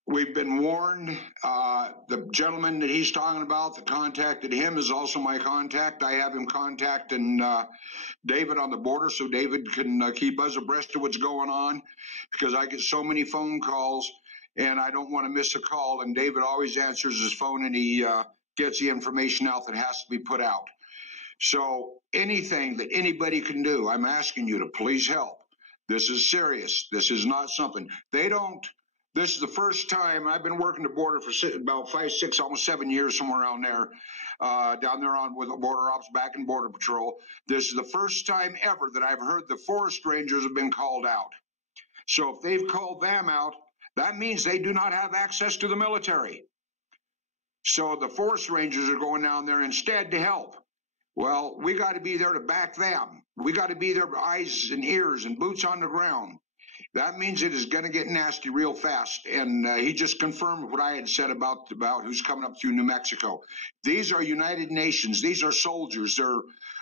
We've been warned. The gentleman that he's talking about that contacted him is also my contact. I have him contacting David on the border so David can keep us abreast of what's going on, because I get so many phone calls and I don't want to miss a call. And David always answers his phone and he gets the information out that has to be put out. So anything that anybody can do, I'm asking you to please help. This is serious. This is not something they don't. This is the first time I've been working the border for about 5, 6, almost 7 years, somewhere around there, down there on with the border ops, back in Border Patrol. This is the first time ever that I've heard the forest rangers have been called out. So if they've called them out, that means they do not have access to the military. So the forest rangers are going down there instead to help. Well, we got to be there to back them. We got to be their eyes and ears and boots on the ground. That means it is going to get nasty real fast. And he just confirmed what I had said about who's coming up through New Mexico. These are United Nations. These are soldiers. They're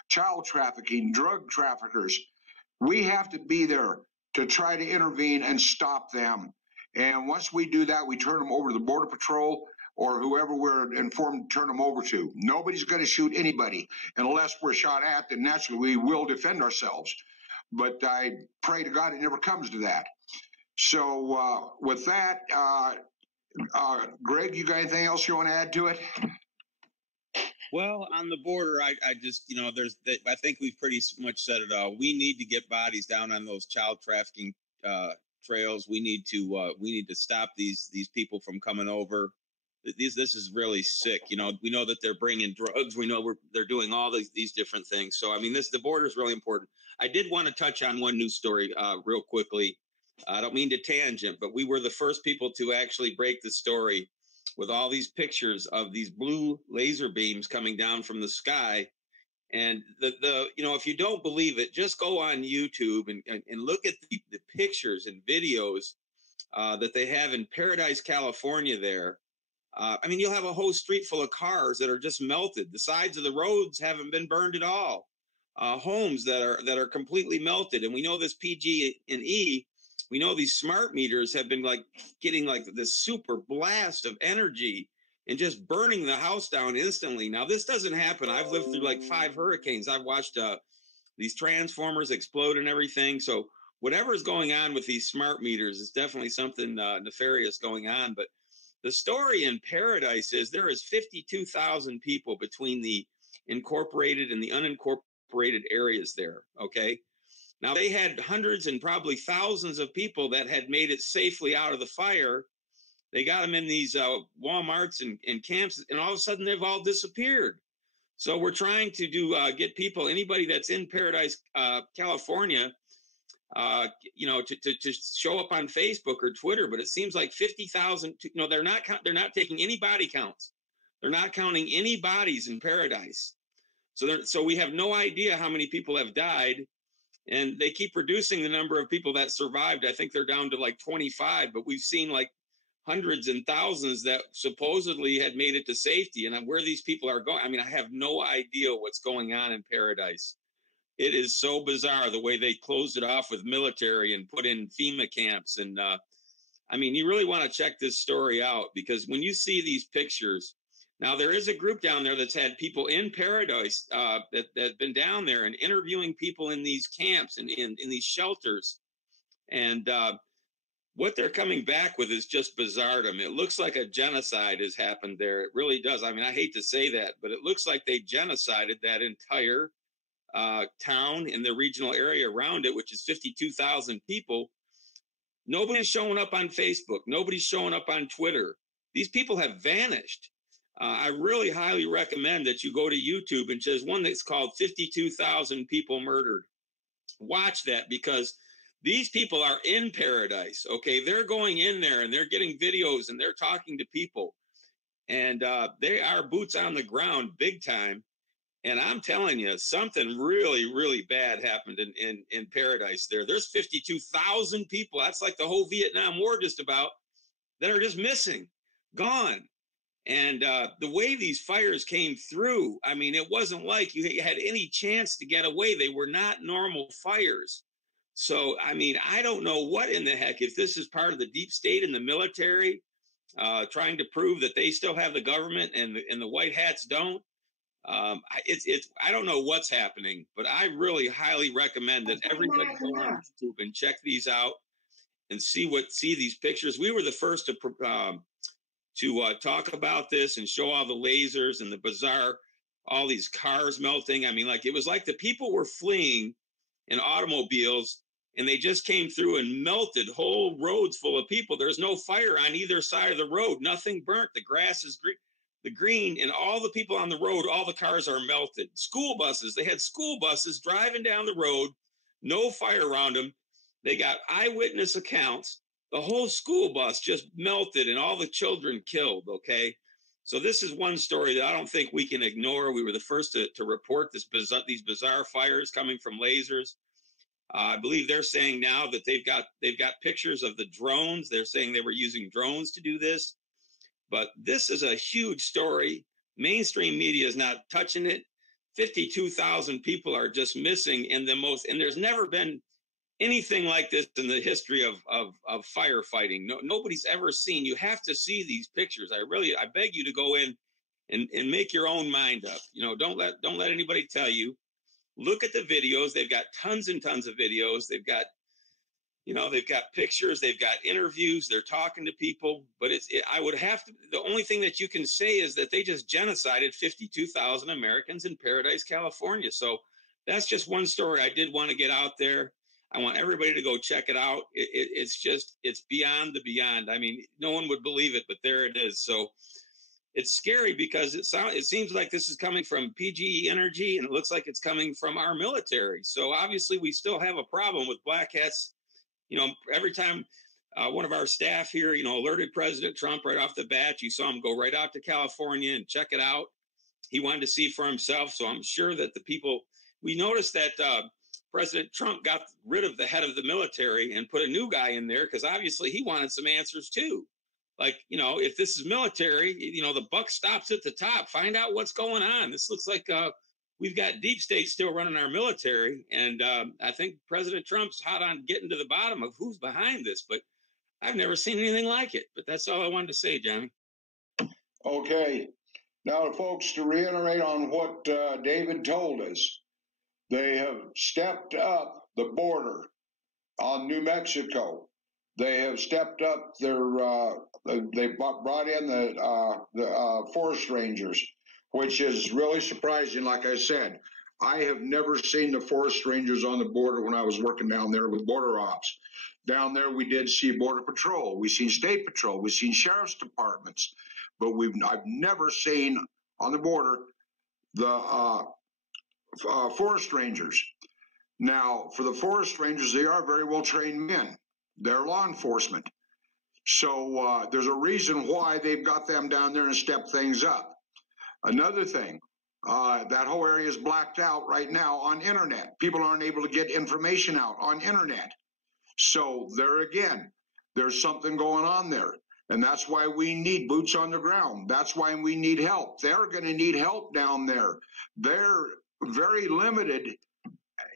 child trafficking, drug traffickers. We have to be there to try to intervene and stop them. And once we do that, we turn them over to the Border Patrol or whoever we're informed to turn them over to. Nobody's going to shoot anybody unless we're shot at, then naturally we will defend ourselves. But I pray to God it never comes to that. So with that, Greg, you got anything else you want to add to it? Well, on the border, I just, I think we've pretty much said it all. We need to get bodies down on those child trafficking trails. We need to stop these people from coming over. This is really sick. We know that they're bringing drugs. We know they're doing all these different things. So, I mean, the border is really important. I did want to touch on one news story real quickly. I don't mean to tangent, but we were the first people to actually break the story with all these pictures of these blue laser beams coming down from the sky. And if you don't believe it, just go on YouTube and look at the pictures and videos that they have in Paradise, California there. I mean, you'll have a whole street full of cars that are just melted. The sides of the roads haven't been burned at all. Homes that are completely melted. And we know this PG&E, we know these smart meters have been getting this super blast of energy and just burning the house down instantly. Now, this doesn't happen. I've lived through 5 hurricanes. I've watched these transformers explode and everything. So whatever is going on with these smart meters is definitely something nefarious going on. But the story in Paradise is there is 52,000 people between the incorporated and the unincorporated areas there, okay? Now, they had hundreds and probably thousands of people that had made it safely out of the fire. They got them in these Walmarts and camps, and all of a sudden they've all disappeared. So we're trying to get people, anybody that's in Paradise, California, to show up on Facebook or Twitter. But it seems like 50,000. They're not taking any body counts. They're not counting any bodies in Paradise. So we have no idea how many people have died. And they keep reducing the number of people that survived. I think they're down to 25, but we've seen hundreds and thousands that supposedly had made it to safety. And where these people are going, I mean, I have no idea what's going on in Paradise. It is so bizarre the way they closed it off with military and put in FEMA camps. And I mean, you really want to check this story out, because when you see these pictures, now there is a group down there that's had people in Paradise that have been down there and interviewing people in these camps and in these shelters. And what they're coming back with is just bizarredom. It looks like a genocide has happened there. It really does. I mean, I hate to say that, but it looks like they genocided that entire town and the regional area around it, which is 52,000 people, Nobody's showing up on Facebook. Nobody's showing up on Twitter. These people have vanished. I really highly recommend that you go to YouTube, and there's one that's called 52,000 People Murdered. Watch that, because these people are in paradise, okay? They're going in there, and they're getting videos, and they're talking to people. And they are boots on the ground big time. And I'm telling you, something really, really bad happened in paradise there. There's 52,000 people. That's like the whole Vietnam War just about, that are just missing, gone. And the way these fires came through, I mean, it wasn't like you had any chance to get away. They were not normal fires. So, I mean, I don't know what in the heck, if this is part of the deep state and the military trying to prove that they still have the government and the white hats don't. I don't know what's happening, but I really highly recommend that everybody go on YouTube and check these out and see these pictures. We were the first to talk about this and show all the lasers and the bizarre, all these cars melting. I mean, like, it was like the people were fleeing in automobiles, and they just came through and melted whole roads full of people. There's no fire on either side of the road. Nothing burnt. The grass is green, and all the people on the road, all the cars are melted. School buses, they had school buses driving down the road, no fire around them. They got eyewitness accounts. The whole school bus just melted and all the children killed, okay? So this is one story that I don't think we can ignore. We were the first to report these bizarre fires coming from lasers. I believe they're saying now that they've got pictures of the drones. They're saying they were using drones to do this. But this is a huge story. Mainstream media is not touching it. 52,000 people are just missing, and there's never been anything like this in the history of firefighting. Nobody's ever seen. You have to see these pictures. I beg you to go in and make your own mind up. You know, don't let anybody tell you. Look at the videos. They've got tons and tons of videos. They've got pictures, they've got interviews, they're talking to people, but the only thing that you can say is that they just genocided 52,000 Americans in Paradise, California. So that's just one story I did want to get out there. I want everybody to go check it out. It's beyond the beyond. I mean, no one would believe it, but there it is. So it's scary because it seems like this is coming from PGE Energy, and it looks like it's coming from our military. So obviously we still have a problem with black hats. You know, every time one of our staff here, alerted President Trump right off the bat, you saw him go right out to California and check it out. He wanted to see for himself. So I'm sure that we noticed that President Trump got rid of the head of the military and put a new guy in there because obviously he wanted some answers too. Like, if this is military, the buck stops at the top. Find out what's going on. This looks like we've got deep state still running our military. And I think President Trump's hot on getting to the bottom of who's behind this. But I've never seen anything like it. But that's all I wanted to say, Johnny. Okay. Now, folks, to reiterate on what David told us, they have stepped up the border on New Mexico. They have stepped up they brought in the forest rangers, which is really surprising. Like I said, I have never seen the forest rangers on the border when I was working down there with border ops. Down there, we did see Border Patrol. We've seen State Patrol. We've seen sheriff's departments. But I've never seen on the border the forest rangers. Now, for the forest rangers, they are very well-trained men. They're law enforcement. So there's a reason why they've got them down there and stepped things up. Another thing, that whole area is blacked out right now on internet. People aren't able to get information out on internet. So there again, there's something going on there. And that's why we need boots on the ground. That's why we need help. They're going to need help down there. They're very limited.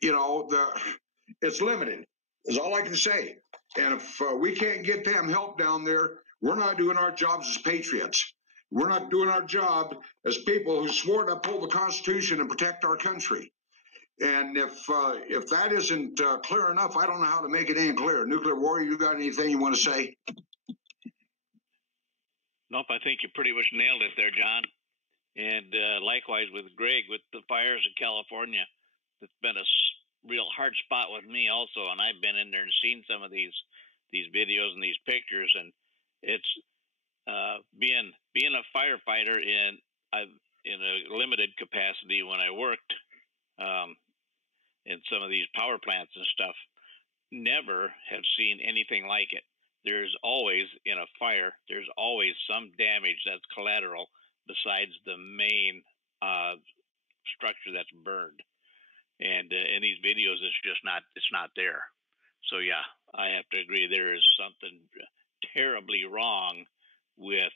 It's limited is all I can say. And if we can't get them help down there, we're not doing our jobs as patriots. We're not doing our job as people who swore to uphold the Constitution and protect our country. And if that isn't clear enough, I don't know how to make it any clearer. Nuclear Warrior, you got anything you want to say? Nope, I think you pretty much nailed it there, John. And likewise with Greg, with the fires in California, it's been a real hard spot with me also. And I've been in there and seen some of these these videos and these pictures, and it's being a firefighter in a limited capacity when I worked in some of these power plants and stuff. Never have seen anything like it. There's always, in a fire, there's always some damage that's collateral besides the main structure that's burned. And in these videos, it's not there. So yeah, I have to agree there is something terribly wrong with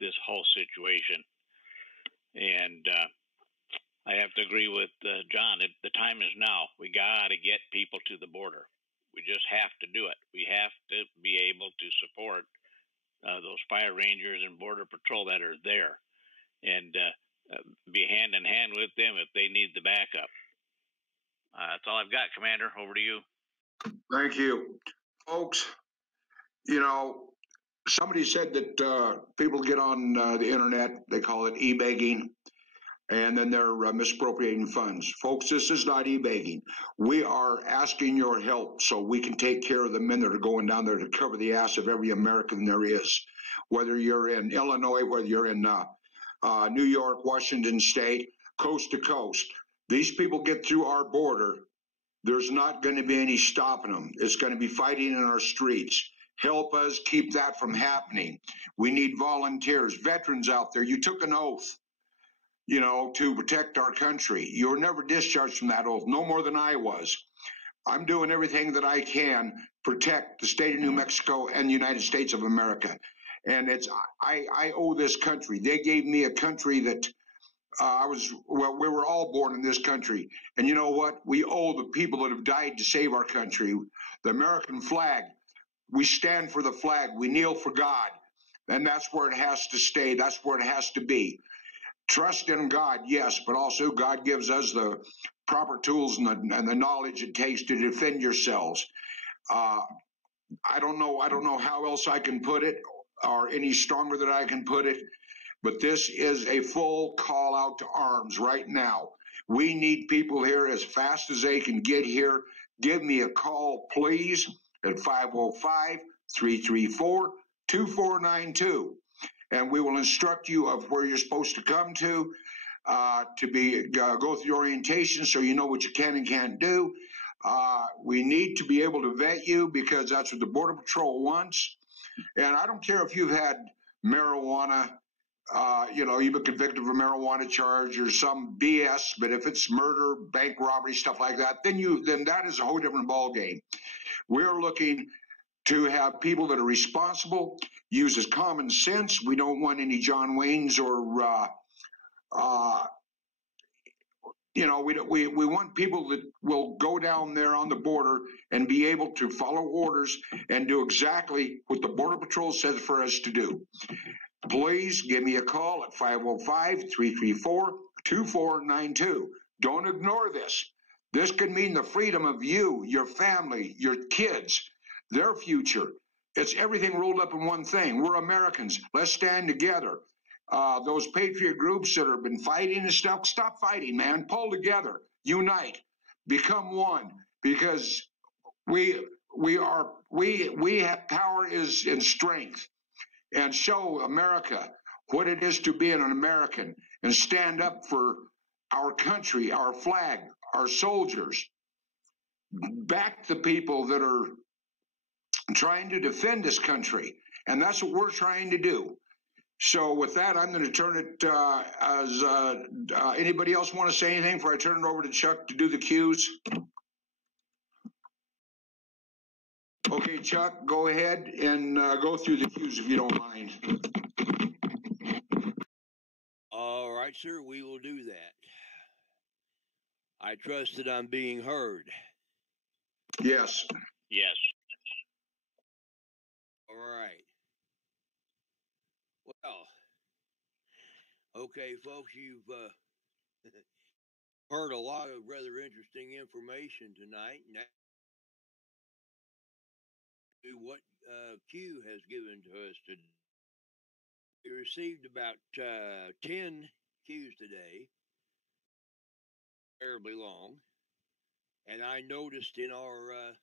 this whole situation. And I have to agree with John. The time is now. We got to get people to the border. We just have to do it. We have to be able to support those fire rangers and border patrol that are there, and be hand in hand with them if they need the backup. That's all I've got, Commander. Over to you. Thank you. Folks, you know, somebody said that people get on the internet, they call it e-begging, and then they're misappropriating funds. Folks, this is not e-begging. We are asking your help so we can take care of the men that are going down there to cover the ass of every American there is. Whether you're in Illinois, whether you're in New York, Washington State, coast to coast. These people get through our border, there's not going to be any stopping them. It's going to be fighting in our streets. Help us keep that from happening. We need volunteers, veterans out there. You took an oath, you know, to protect our country. You were never discharged from that oath, no more than I was. I'm doing everything that I can protect the state of New Mexico and the United States of America. And I owe this country. They gave me a country that we were all born in this country. And you know what? We owe the people that have died to save our country. The American flag, we stand for the flag. We kneel for God. And that's where it has to stay. That's where it has to be. Trust in God, yes, but also God gives us the proper tools and the knowledge it takes to defend yourselves. I don't know how else I can put it, or any stronger that I can put it, but this is a full call out to arms right now. We need people here as fast as they can get here. Give me a call, please, at 505-334-2492. And we will instruct you of where you're supposed to come to go through orientation so you know what you can and can't do. We need to be able to vet you because that's what the Border Patrol wants. And I don't care if you've had marijuana, you've been convicted of a marijuana charge or some BS, but if it's murder, bank robbery, stuff like that, then that is a whole different ballgame. We're looking to have people that are responsible, uses common sense. We don't want any John Waynes or, we want people that will go down there on the border and be able to follow orders and do exactly what the Border Patrol says for us to do. Please give me a call at 505-334-2492. Don't ignore this. This could mean the freedom of you, your family, your kids, their future. It's everything rolled up in one thing. We're Americans. Let's stand together. Those patriot groups that have been fighting and stuff, stop fighting, man. Pull together. Unite. Become one. Because we have power is in strength. And show America what it is to be an American and stand up for our country, our flag, our soldiers. Back the people that are trying to defend this country. And that's what we're trying to do. So with that, I'm going to turn it anybody else want to say anything before I turn it over to Chuck to do the cues? Okay, Chuck, go ahead and go through the cues if you don't mind. All right, sir, we will do that. I trust that I'm being heard. Yes. Yes. All right. Well, okay, folks, you've heard a lot of rather interesting information tonight. Now, what Q has given to us today. We received about 10 Qs today, terribly long, and I noticed in our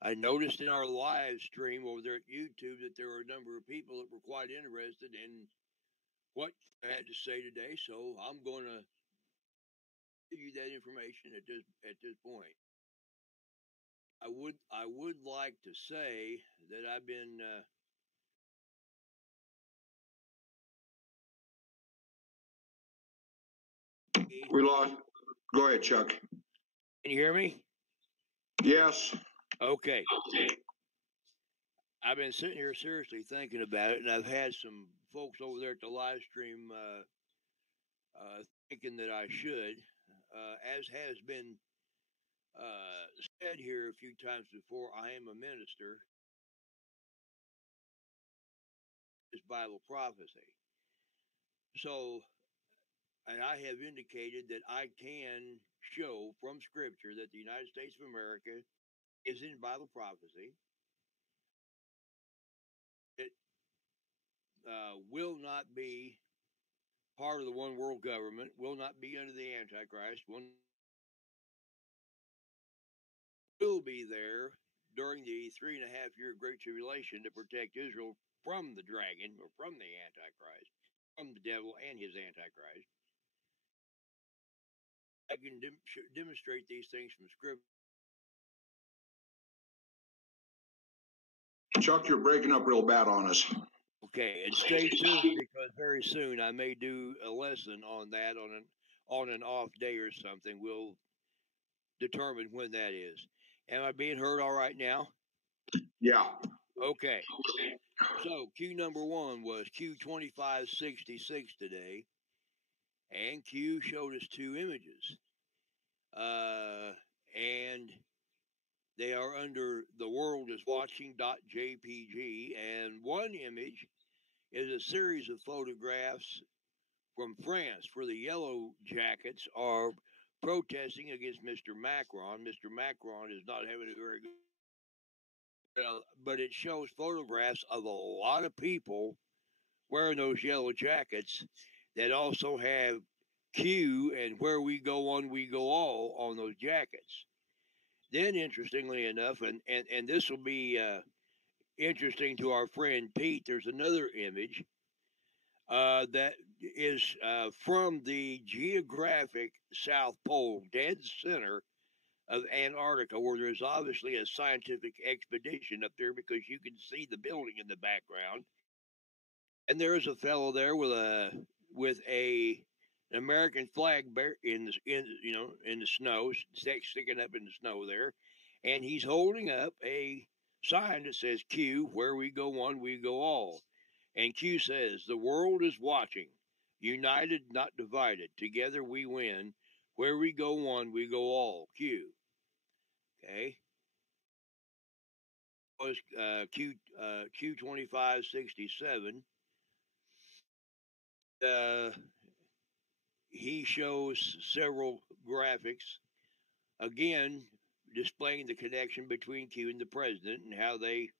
I noticed in our live stream over there at YouTube that there were a number of people that were quite interested in what I had to say today, so I'm going to give you that information at this point. I would like to say that I've been We lost. Go ahead, Chuck. Can you hear me? Yes. Okay. I've been sitting here seriously thinking about it, and I've had some folks over there at the live stream thinking that I should, as has been said here a few times before. I am a minister. It's Bible prophecy. So, and I have indicated that I can show from Scripture that the United States of America is in Bible prophecy. It will not be part of the one world government, will not be under the Antichrist, will be there during the 3.5-year Great Tribulation to protect Israel from the dragon, or from the Antichrist, from the devil and his Antichrist. I can demonstrate these things from Scripture. Chuck, you're breaking up real bad on us. Okay, and stay tuned, because very soon I may do a lesson on that on an off day or something. We'll determine when that is. Am I being heard all right now? Yeah. Okay. So Q number 1 was Q2566 today, and Q showed us 2 images, and they are under the world is watching.jpg, and one image is a series of photographs from France, where the Yellow Jackets are protesting against Mr. Macron. Mr. Macron is not having a very good, but it shows photographs of a lot of people wearing those yellow jackets that also have Q and where we go on, we go all on those jackets. Then, interestingly enough, and this will be interesting to our friend Pete, there's another image that is from the geographic South Pole, dead center of Antarctica, where there's obviously a scientific expedition up there, because you can see the building in the background. And there is a fellow there with an American flag in the snow, sticking up in the snow there, and he's holding up a sign that says Q, where we go one, we go all. And Q says, the world is watching, united, not divided. Together we win. Where we go one, we go all. Q. Okay. Was Q2567. He shows several graphics, again, displaying the connection between Q and the president and how they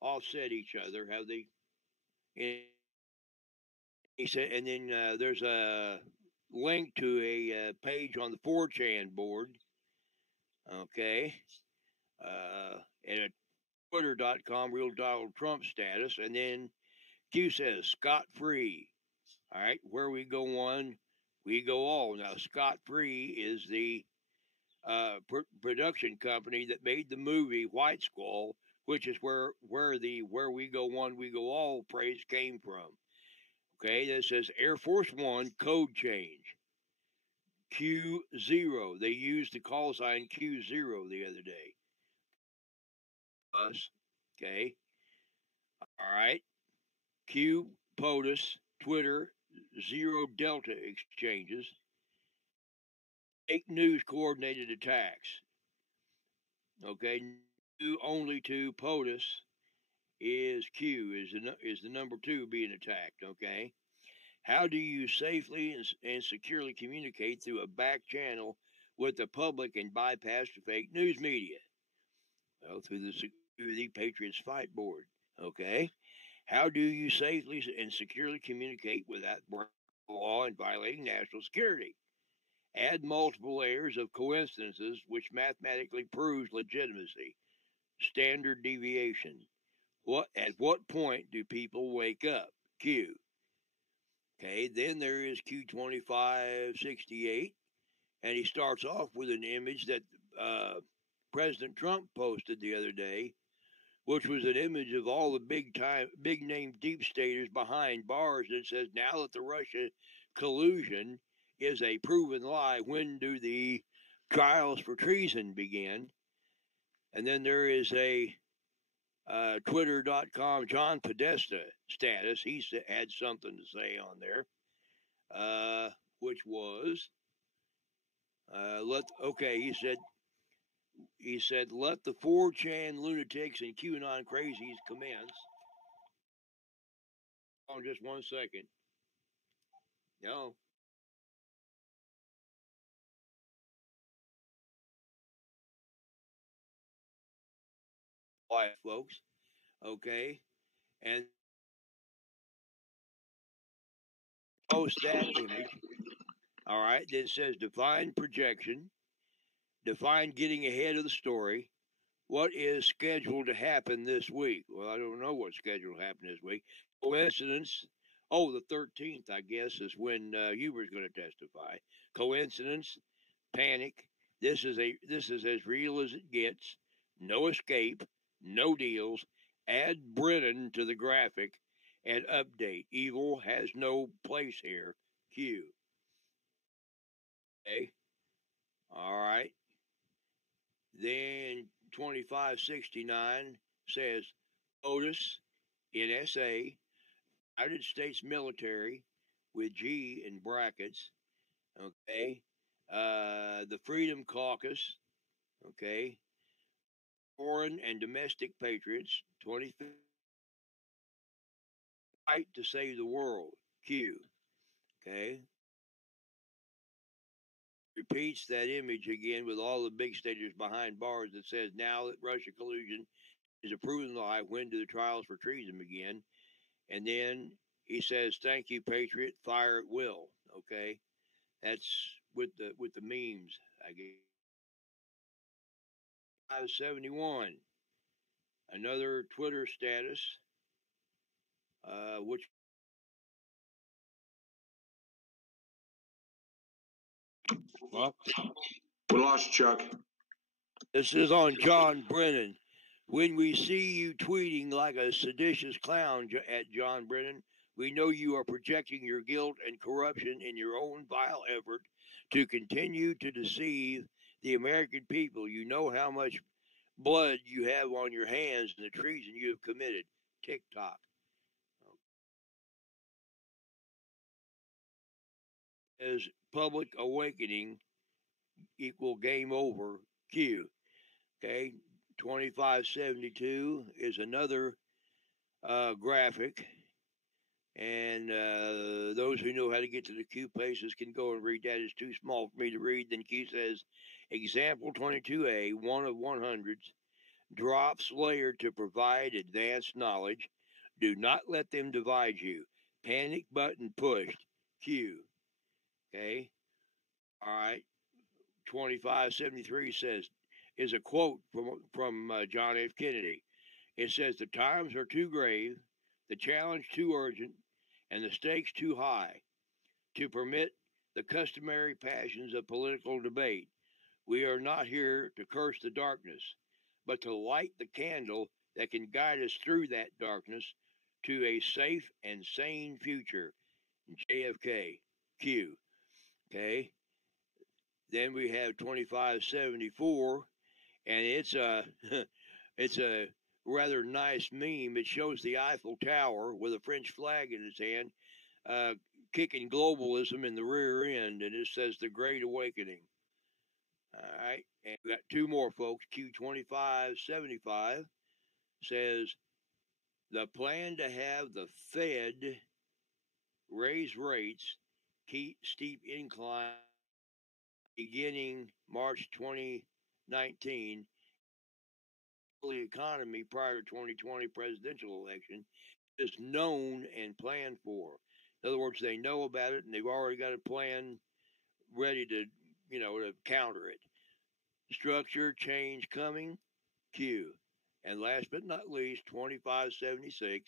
offset each other, how they. He said, and then there's a link to a page on the 4chan board, okay, and a Twitter.com, real Donald Trump status, and then Q says, scot-free. All right, where we go one, we go all. Now, scot-free is the production company that made the movie White Squall, which is where we go one, we go all praise came from. Okay, that says Air Force One code change. Q0. They used the call sign Q0 the other day. Us. Okay. All right. Q POTUS, Twitter, Zero Delta exchanges. Fake news coordinated attacks. Okay. Only to POTUS is Q, is the number 2 being attacked. Okay. How do you safely and securely communicate through a back channel with the public and bypass the fake news media? Well, through the Patriots Fight Board. Okay. How do you safely and securely communicate without breaking law and violating national security? Add multiple layers of coincidences which mathematically proves legitimacy. standard deviation. At what point do people wake up? Q. Okay, then there is Q2568, and he starts off with an image that President Trump posted the other day, which was an image of all the big name deep staters behind bars that says, now that the Russia collusion is a proven lie, when do the trials for treason begin? And then there is a Twitter.com John Podesta status. He had something to say on there, which was, he said, let the 4chan lunatics and QAnon crazies commence. Hold on just 1 second. No. All right, folks. Okay. And post that image. All right. That says define projection, define getting ahead of the story. What is scheduled to happen this week? Well, I don't know what's scheduled to happen this week. Coincidence? Oh, the 13th, I guess, is when Huber's going to testify. Coincidence? Panic? This is as real as it gets. No escape. No deals. Add Brennan to the graphic and update. Evil has no place here. Q. Okay. All right. Then 2569 says, POTUS, NSA, United States military, with G in brackets, okay, the Freedom Caucus, okay, foreign and domestic patriots, 25, fight to save the world, Q, okay. Repeats that image again with all the big staters behind bars that says, now that Russia collusion is a proven lie, when do the trials for treason begin? And then he says, thank you, Patriot, fire at will. Okay. That's with the memes, I guess. 571. Another Twitter status, which we lost Chuck. This is on John Brennan. When we see you tweeting like a seditious clown at John Brennan, we know you are projecting your guilt and corruption in your own vile effort to continue to deceive the American people. You know how much blood you have on your hands and the treason you have committed. TikTok. As public awakening equal game over, Q. Okay, 2572 is another graphic, and those who know how to get to the Q places can go and read that. It's too small for me to read. Then Q says, example 22A, 1 of 100s, drops layer to provide advanced knowledge. Do not let them divide you. Panic button pushed, Q. Okay, all right. 2573 says, is a quote from John F. Kennedy. It says, the times are too grave, the challenge too urgent, and the stakes too high to permit the customary passions of political debate. We are not here to curse the darkness, but to light the candle that can guide us through that darkness to a safe and sane future. JFK, Q. Okay. Then we have 2574, and it's a it's a rather nice meme. It shows the Eiffel Tower with a French flag in his hand, kicking globalism in the rear end, and it says the Great Awakening. All right, and we got two more, folks. Q2575 says the plan to have the Fed raise rates, keep steep incline beginning March 2019, the economy prior to 2020 presidential election is known and planned for. In other words, they know about it and they've already got a plan ready to, to counter it. Structure change coming, Q. And last but not least, 2576,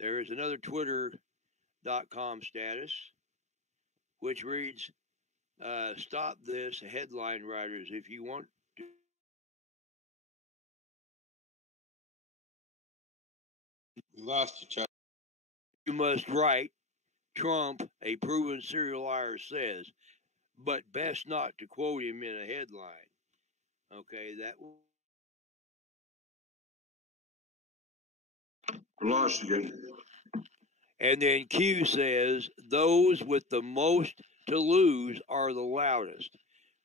there is another Twitter.com status, which reads, stop this, headline writers. If you want to. We lost you, Chuck. You must write, Trump, a proven serial liar, says, but best not to quote him in a headline. Okay, that. Lost again. And then Q says, those with the most to lose are the loudest.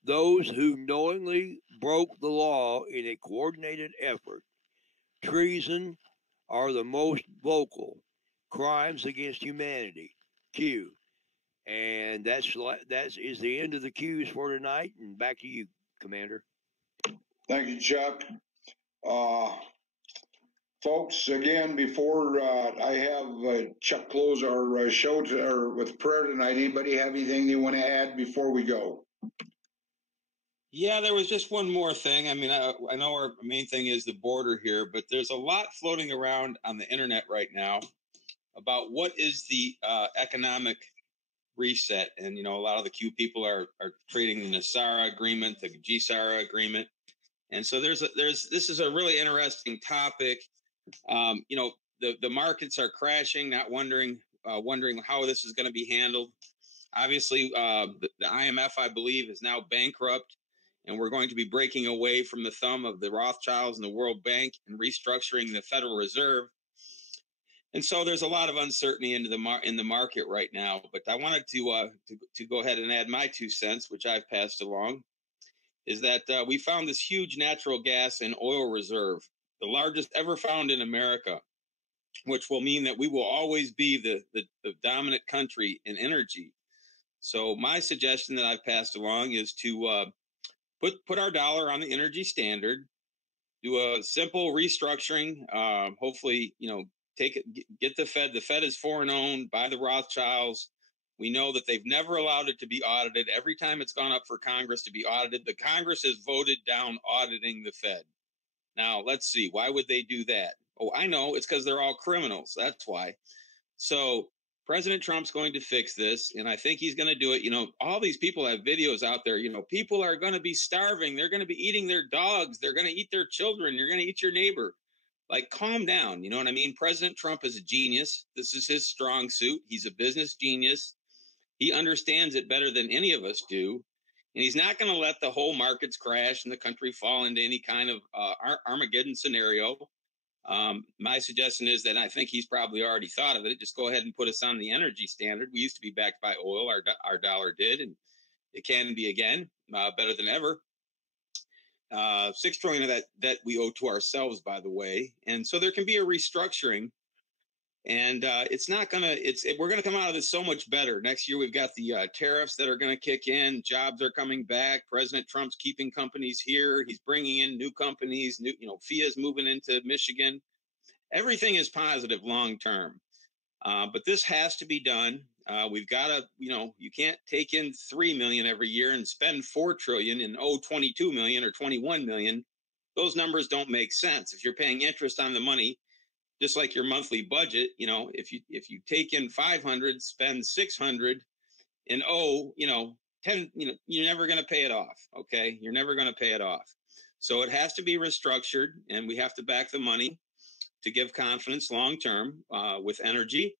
Those who knowingly broke the law in a coordinated effort. Treason are the most vocal. Crimes against humanity. Q. And that is the end of the Qs for tonight. And back to you, Commander. Thank you, Chuck. Folks, again, before I have Chuck close our show with prayer tonight, anybody have anything they want to add before we go? Yeah, there was just one more thing. I mean, I know our main thing is the border here, but there's a lot floating around on the internet right now about what is the economic reset. And, you know, a lot of the Q people are trading the NASARA agreement, the GSARA agreement. And so this is a really interesting topic. You know, the markets are crashing, not wondering how this is going to be handled. Obviously, the IMF, I believe, is now bankrupt, and we're going to be breaking away from the thumb of the Rothschilds and the World Bank and restructuring the Federal Reserve. And so there's a lot of uncertainty in the market right now. But I wanted to go ahead and add my 2 cents, which I've passed along, is that we found this huge natural gas and oil reserve, the largest ever found in America, which will mean that we will always be the dominant country in energy. So my suggestion that I've passed along is to put our dollar on the energy standard, do a simple restructuring. Hopefully, you know, get the Fed. The Fed is foreign owned by the Rothschilds. We know that they've never allowed it to be audited. Every time it's gone up for Congress to be audited, the Congress has voted down auditing the Fed. Now, let's see. Why would they do that? Oh, I know. It's because they're all criminals. That's why. So President Trump's going to fix this, and I think he's going to do it. You know, all these people have videos out there. You know, people are going to be starving. They're going to be eating their dogs. They're going to eat their children. You're going to eat your neighbor. Like, calm down. You know what I mean? President Trump is a genius. This is his strong suit. He's a business genius. He understands it better than any of us do. And he's not going to let the whole markets crash and the country fall into any kind of Armageddon scenario. My suggestion is that I think he's probably already thought of it. Just go ahead and put us on the energy standard. We used to be backed by oil. Our dollar did, and it can be again, better than ever. $6 trillion of that debt we owe to ourselves, by the way. And so there can be a restructuring. And we're going to come out of this so much better. Next year, we've got the tariffs that are going to kick in. Jobs are coming back. President Trump's keeping companies here. He's bringing in new companies. FIA's moving into Michigan. Everything is positive long term. But this has to be done. We've got to, you can't take in $3 million every year and spend $4 trillion and owe $22 million or $21 million. Those numbers don't make sense. If you're paying interest on the money, just like your monthly budget, if you take in 500, spend 600 and owe, 10, you're never going to pay it off. Okay. You're never going to pay it off. So it has to be restructured, and we have to back the money to give confidence long-term with energy.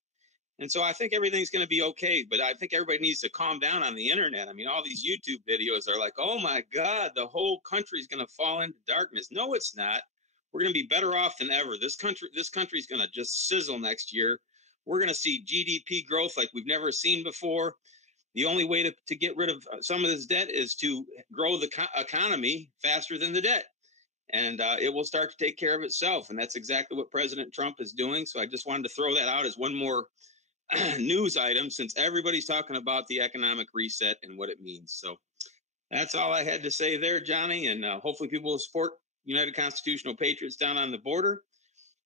And so I think everything's going to be okay, but I think everybody needs to calm down on the internet. I mean, all these YouTube videos are like, oh my God, the whole country's going to fall into darkness. No, it's not. We're going to be better off than ever. This country's going to just sizzle next year. We're going to see GDP growth like we've never seen before. The only way to get rid of some of this debt is to grow the economy faster than the debt. And it will start to take care of itself. And that's exactly what President Trump is doing. So I just wanted to throw that out as one more news item, since everybody's talking about the economic reset and what it means. So that's all I had to say there, Johnny. And hopefully people will support United Constitutional Patriots down on the border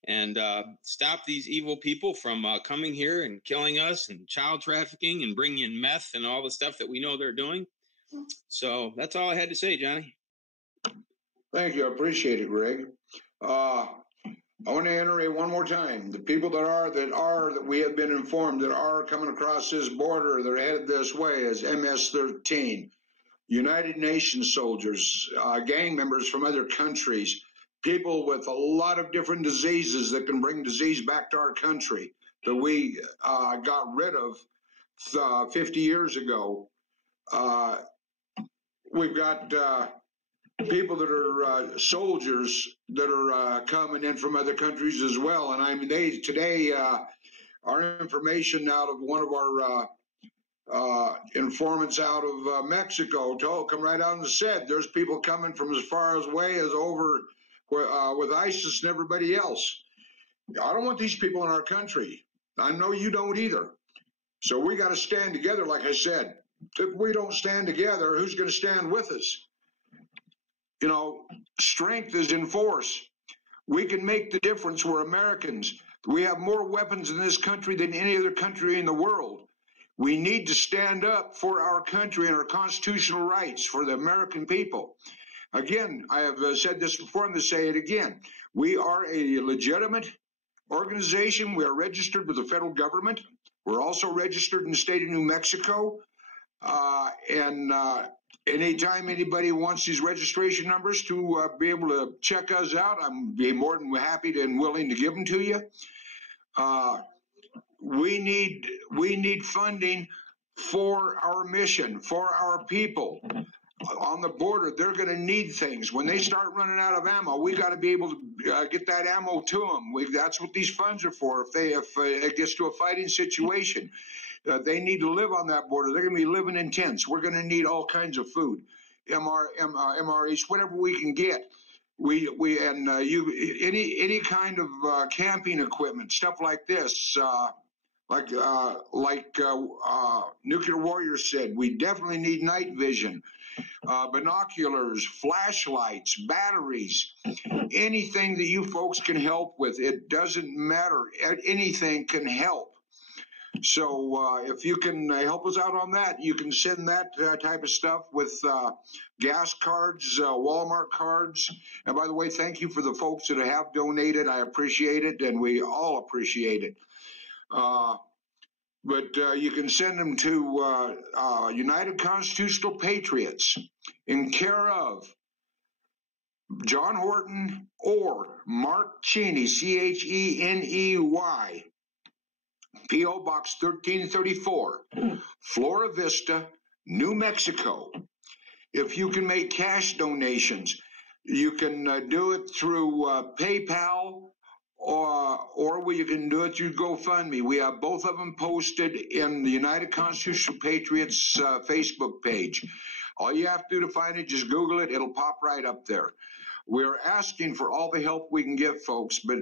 and stop these evil people from coming here and killing us and child trafficking and bringing in meth and all the stuff that we know they're doing. So that's all I had to say, Johnny. Thank you. I appreciate it, Greg. I want to iterate one more time. The people that we have been informed that are coming across this border, they're headed this way, is MS-13, United Nations soldiers, gang members from other countries, people with a lot of different diseases that can bring disease back to our country that we got rid of 50 years ago. We've got people that are soldiers that are coming in from other countries as well. And I mean, today, our information out of one of our informants out of Mexico come right out and said there's people coming from as far away as over with ISIS and everybody else. I don't want these people in our country. I know you don't either. So we got to stand together, like I said. If we don't stand together, who's going to stand with us? You know, strength is in force. We can make the difference. We're Americans. We have more weapons in this country than any other country in the world. We need to stand up for our country and our constitutional rights for the American people. Again, I have said this before, I'm going to say it again. We are a legitimate organization. We are registered with the federal government. We're also registered in the state of New Mexico. Anytime anybody wants these registration numbers to be able to check us out, I'm be more than happy and willing to give them to you. We need funding for our mission, for our people. On the border, they're going to need things. When they start running out of ammo, we got to be able to get that ammo to them. That's what these funds are for. If it gets to a fighting situation, they need to live on that border. They're going to be living in tents. We're going to need all kinds of food, MREs, whatever we can get. Any kind of camping equipment, stuff like this. Like Nuclear Warrior said, we definitely need night vision. Binoculars, flashlights, batteries, anything that you folks can help with. It doesn't matter. Anything can help. So if you can help us out on that, you can send that type of stuff with gas cards, Walmart cards. And by the way, thank you for the folks that have donated. I appreciate it, and we all appreciate it. But you can send them to United Constitutional Patriots in care of John Horton or Mark Cheney, Cheney, P.O. Box 1334, Flora Vista, New Mexico. If you can make cash donations, you can do it through PayPal, or you can do it through GoFundMe. We have both of them posted in the United Constitutional Patriots Facebook page. All you have to do to find it, just Google it. It'll pop right up there. We're asking for all the help we can get, folks, but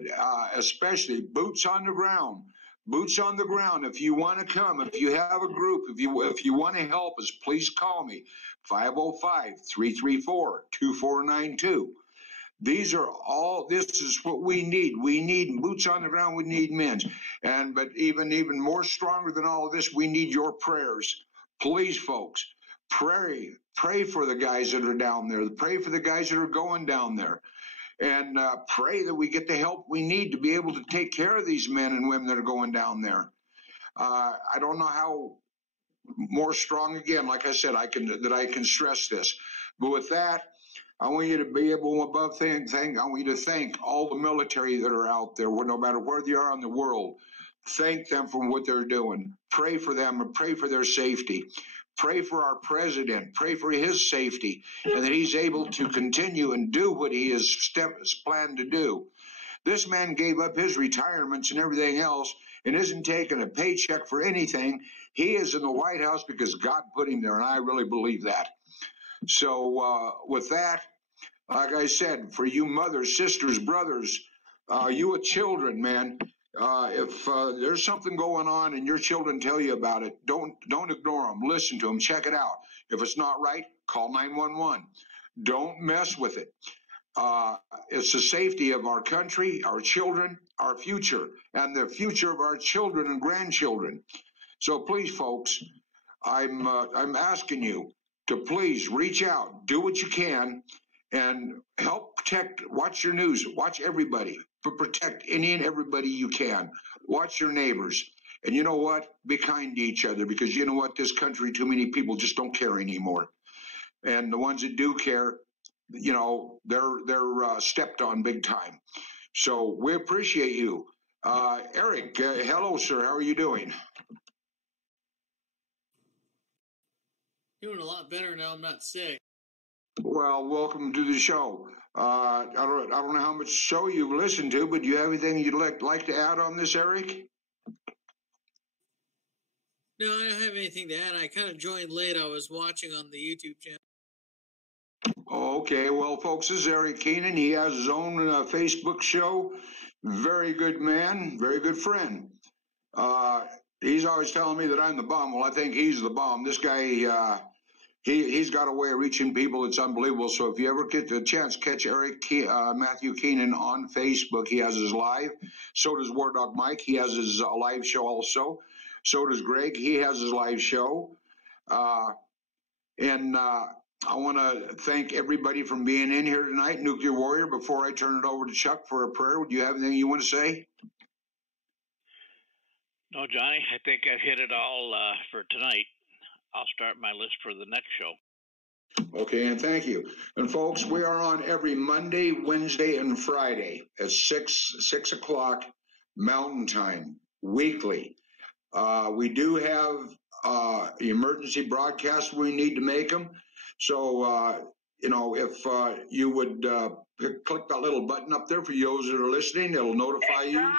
especially boots on the ground. Boots on the ground. If you want to come, if you have a group, if you want to help us, please call me, 505-334-2492. This is what we need. We need boots on the ground. We need men. But even more stronger than all of this, we need your prayers. Please, folks, pray for the guys that are down there. Pray for the guys that are going down there. And pray that we get the help we need to be able to take care of these men and women that are going down there. I don't know how more strong, again, like I said, I can stress this. But with that, I want you to be able, above I want you to thank all the military that are out there, no matter where they are in the world. Thank them for what they're doing. Pray for them and pray for their safety. Pray for our president. Pray for his safety and that he's able to continue and do what he has planned to do. This man gave up his retirements and everything else and isn't taking a paycheck for anything. He is in the White House because God put him there, and I really believe that. So with that, like I said, for you mothers, sisters, brothers, you with children, man, if there's something going on and your children tell you about it, don't ignore them. Listen to them. Check it out. If it's not right, call 911. Don't mess with it. It's the safety of our country, our children, our future, and the future of our children and grandchildren. So please, folks, I'm asking you to please reach out, do what you can, and help protect, watch your news, watch everybody, but protect any and everybody you can. Watch your neighbors. And you know what? Be kind to each other, because you know what? This country, too many people just don't care anymore. And the ones that do care, you know, they're stepped on big time. So we appreciate you. Eric, hello, sir. How are you doing? Doing a lot better now. I'm not sick. Well, welcome to the show. I don't know how much show you've listened to, but do you have anything you'd like to add on this, Eric? No, I don't have anything to add. I kind of joined late. I was watching on the YouTube channel. Okay, well, folks, this is Eric Keenan. He has his own Facebook show. Very good man, very good friend. He's always telling me that I'm the bum. Well, I think he's the bum. This guy, he's got a way of reaching people that's unbelievable. So if you ever get the chance, catch Matthew Keenan on Facebook. He has his live. So does War Dog Mike. He has his live show also. So does Greg. He has his live show. And I want to thank everybody for being in here tonight. Nuclear Warrior, before I turn it over to Chuck for a prayer, do you have anything you want to say? No, Johnny, I think I've hit it all for tonight. I'll start my list for the next show. Okay, and thank you. And folks, we are on every Monday, Wednesday, and Friday at 6 o'clock Mountain Time, weekly. We do have emergency broadcasts. We need to make them. So, you know, if you would click that little button up there for those that are listening, it'll notify you.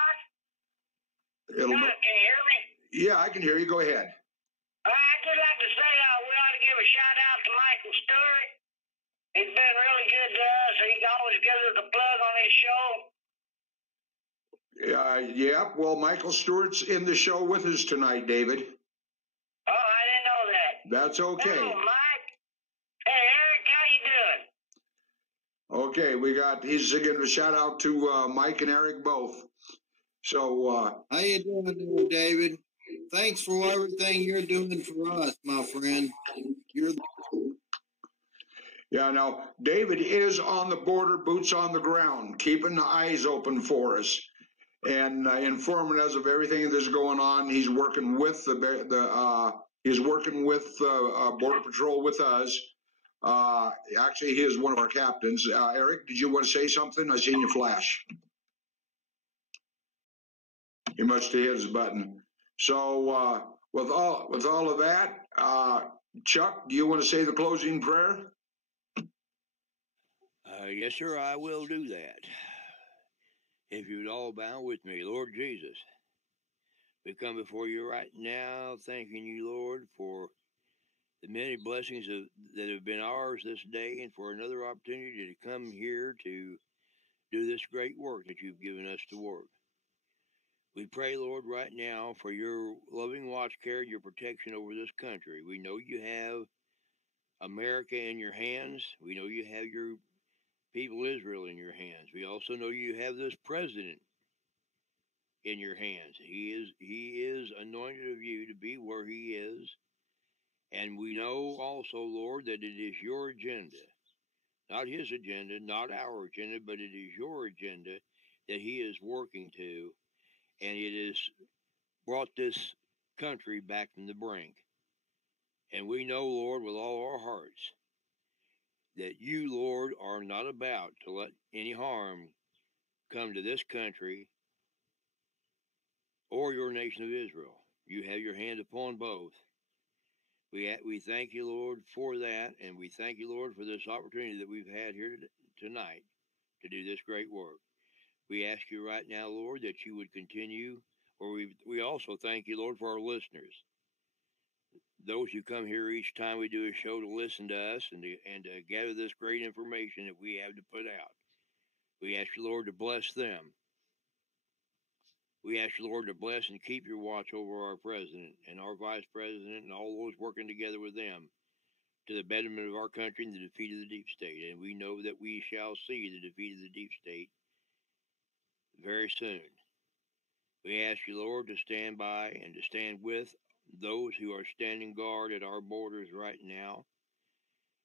Can you hear me? Yeah, I can hear you. Go ahead. I'd just like to say we ought to give a shout out to Michael Stewart. He's been really good to us. He always gives us a plug on his show. Yeah, well, Michael Stewart's in the show with us tonight, David. Oh, I didn't know that. That's okay. Hello, Mike. Hey, Eric, how you doing? Okay, he's giving a shout out to Mike and Eric both. So, how you doing, David? Thanks for everything you're doing for us, my friend. Yeah, now, David is on the border, boots on the ground, keeping the eyes open for us and informing us of everything that's going on. He's working with Border Patrol with us. Actually, he is one of our captains. Eric, did you want to say something? I seen you flash. He must have hit his button. So with all of that, Chuck, do you want to say the closing prayer? Yes, sir, I will do that. If you'd all bow with me, Lord Jesus, we come before you right now, thanking you, Lord, for the many blessings that have been ours this day, and for another opportunity to come here to do this great work that you've given us to work. We pray, Lord, right now for your loving watch care and your protection over this country. We know you have America in your hands. We know you have your people Israel in your hands. We also know you have this president in your hands. He is anointed of you to be where he is. And we know also, Lord, that it is your agenda, not his agenda, not our agenda, but it is your agenda that he is working to. And it has brought this country back from the brink. And we know, Lord, with all our hearts, that you, Lord, are not about to let any harm come to this country or your nation of Israel. You have your hand upon both. We thank you, Lord, for that, and we thank you, Lord, for this opportunity that we've had here tonight to do this great work. We ask you right now, Lord, that you would continue, or we also thank you, Lord, for our listeners. Those who come here each time we do a show to listen to us and to gather this great information that we have to put out. We ask you, Lord, to bless them. We ask you, Lord, to bless and keep your watch over our president and our vice president and all those working together with them to the betterment of our country and the defeat of the deep state. And we know that we shall see the defeat of the deep state very soon. We ask you, Lord, to stand by and to stand with those who are standing guard at our borders right now.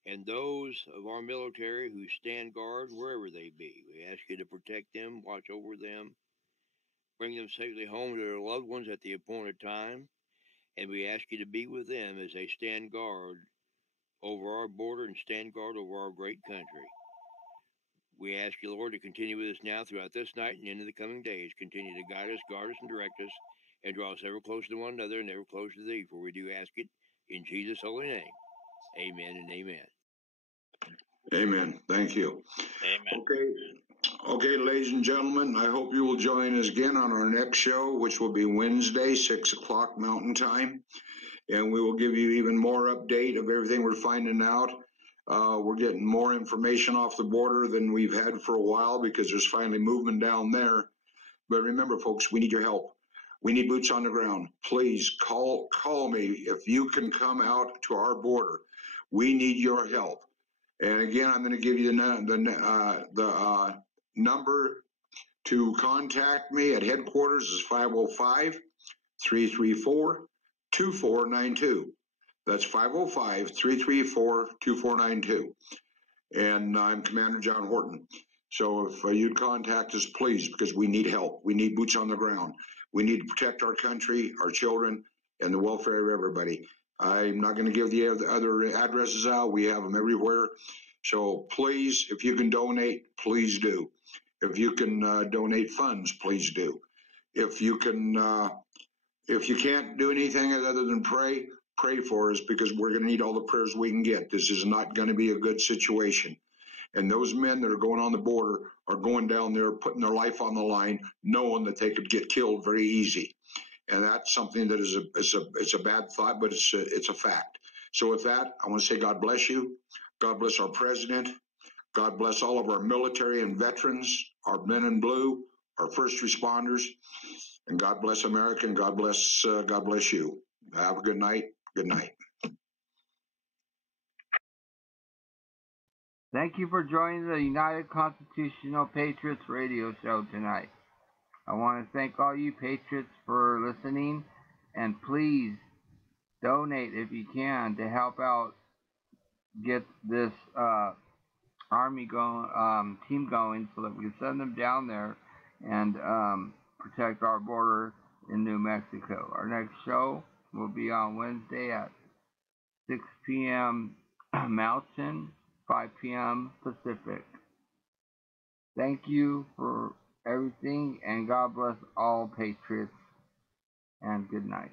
and those of our military who stand guard wherever they be. We ask you to protect them, watch over them, bring them safely home to their loved ones at the appointed time, and we ask you to be with them as they stand guard over our border and stand guard over our great country. We ask you, Lord, to continue with us now throughout this night and into the coming days. Continue to guide us, guard us, and direct us, and draw us ever closer to one another and ever closer to thee, for we do ask it in Jesus' holy name. Amen and amen. Amen. Thank you. Amen. Okay, ladies and gentlemen, I hope you will join us again on our next show, which will be Wednesday, 6 o'clock Mountain Time. And we will give you even more update of everything we're finding out. We're getting more information off the border than we've had for a while because there's finally movement down there. But remember, folks, we need your help. We need boots on the ground. Please call me if you can come out to our border. We need your help. And again, I'm going to give you the number to contact me at headquarters is 505-334-2492. That's 505-334-2492. And I'm Commander John Horton. So if you'd contact us, please, because we need help. We need boots on the ground. We need to protect our country, our children, and the welfare of everybody. I'm not going to give the other addresses out. We have them everywhere. So please, if you can donate, please do. If you can donate funds, please do. If you can't do anything other than pray for us, because we're going to need all the prayers we can get. This is not going to be a good situation. And those men that are going on the border are going down there, putting their life on the line, knowing that they could get killed very easy. And that's something that is a bad thought, but it's a fact. So with that, I want to say God bless you. God bless our president. God bless all of our military and veterans, our men in blue, our first responders, and God bless America, and God bless you. Have a good night. Good night. Thank you for joining the United Constitutional Patriots Radio Show tonight. I want to thank all you patriots for listening, and please donate if you can to help out get this Army team going so that we can send them down there and protect our border in New Mexico. Our next show will be on Wednesday at 6 p.m. Mountain, 5 p.m. Pacific. Thank you for everything, and God bless all patriots, and good night.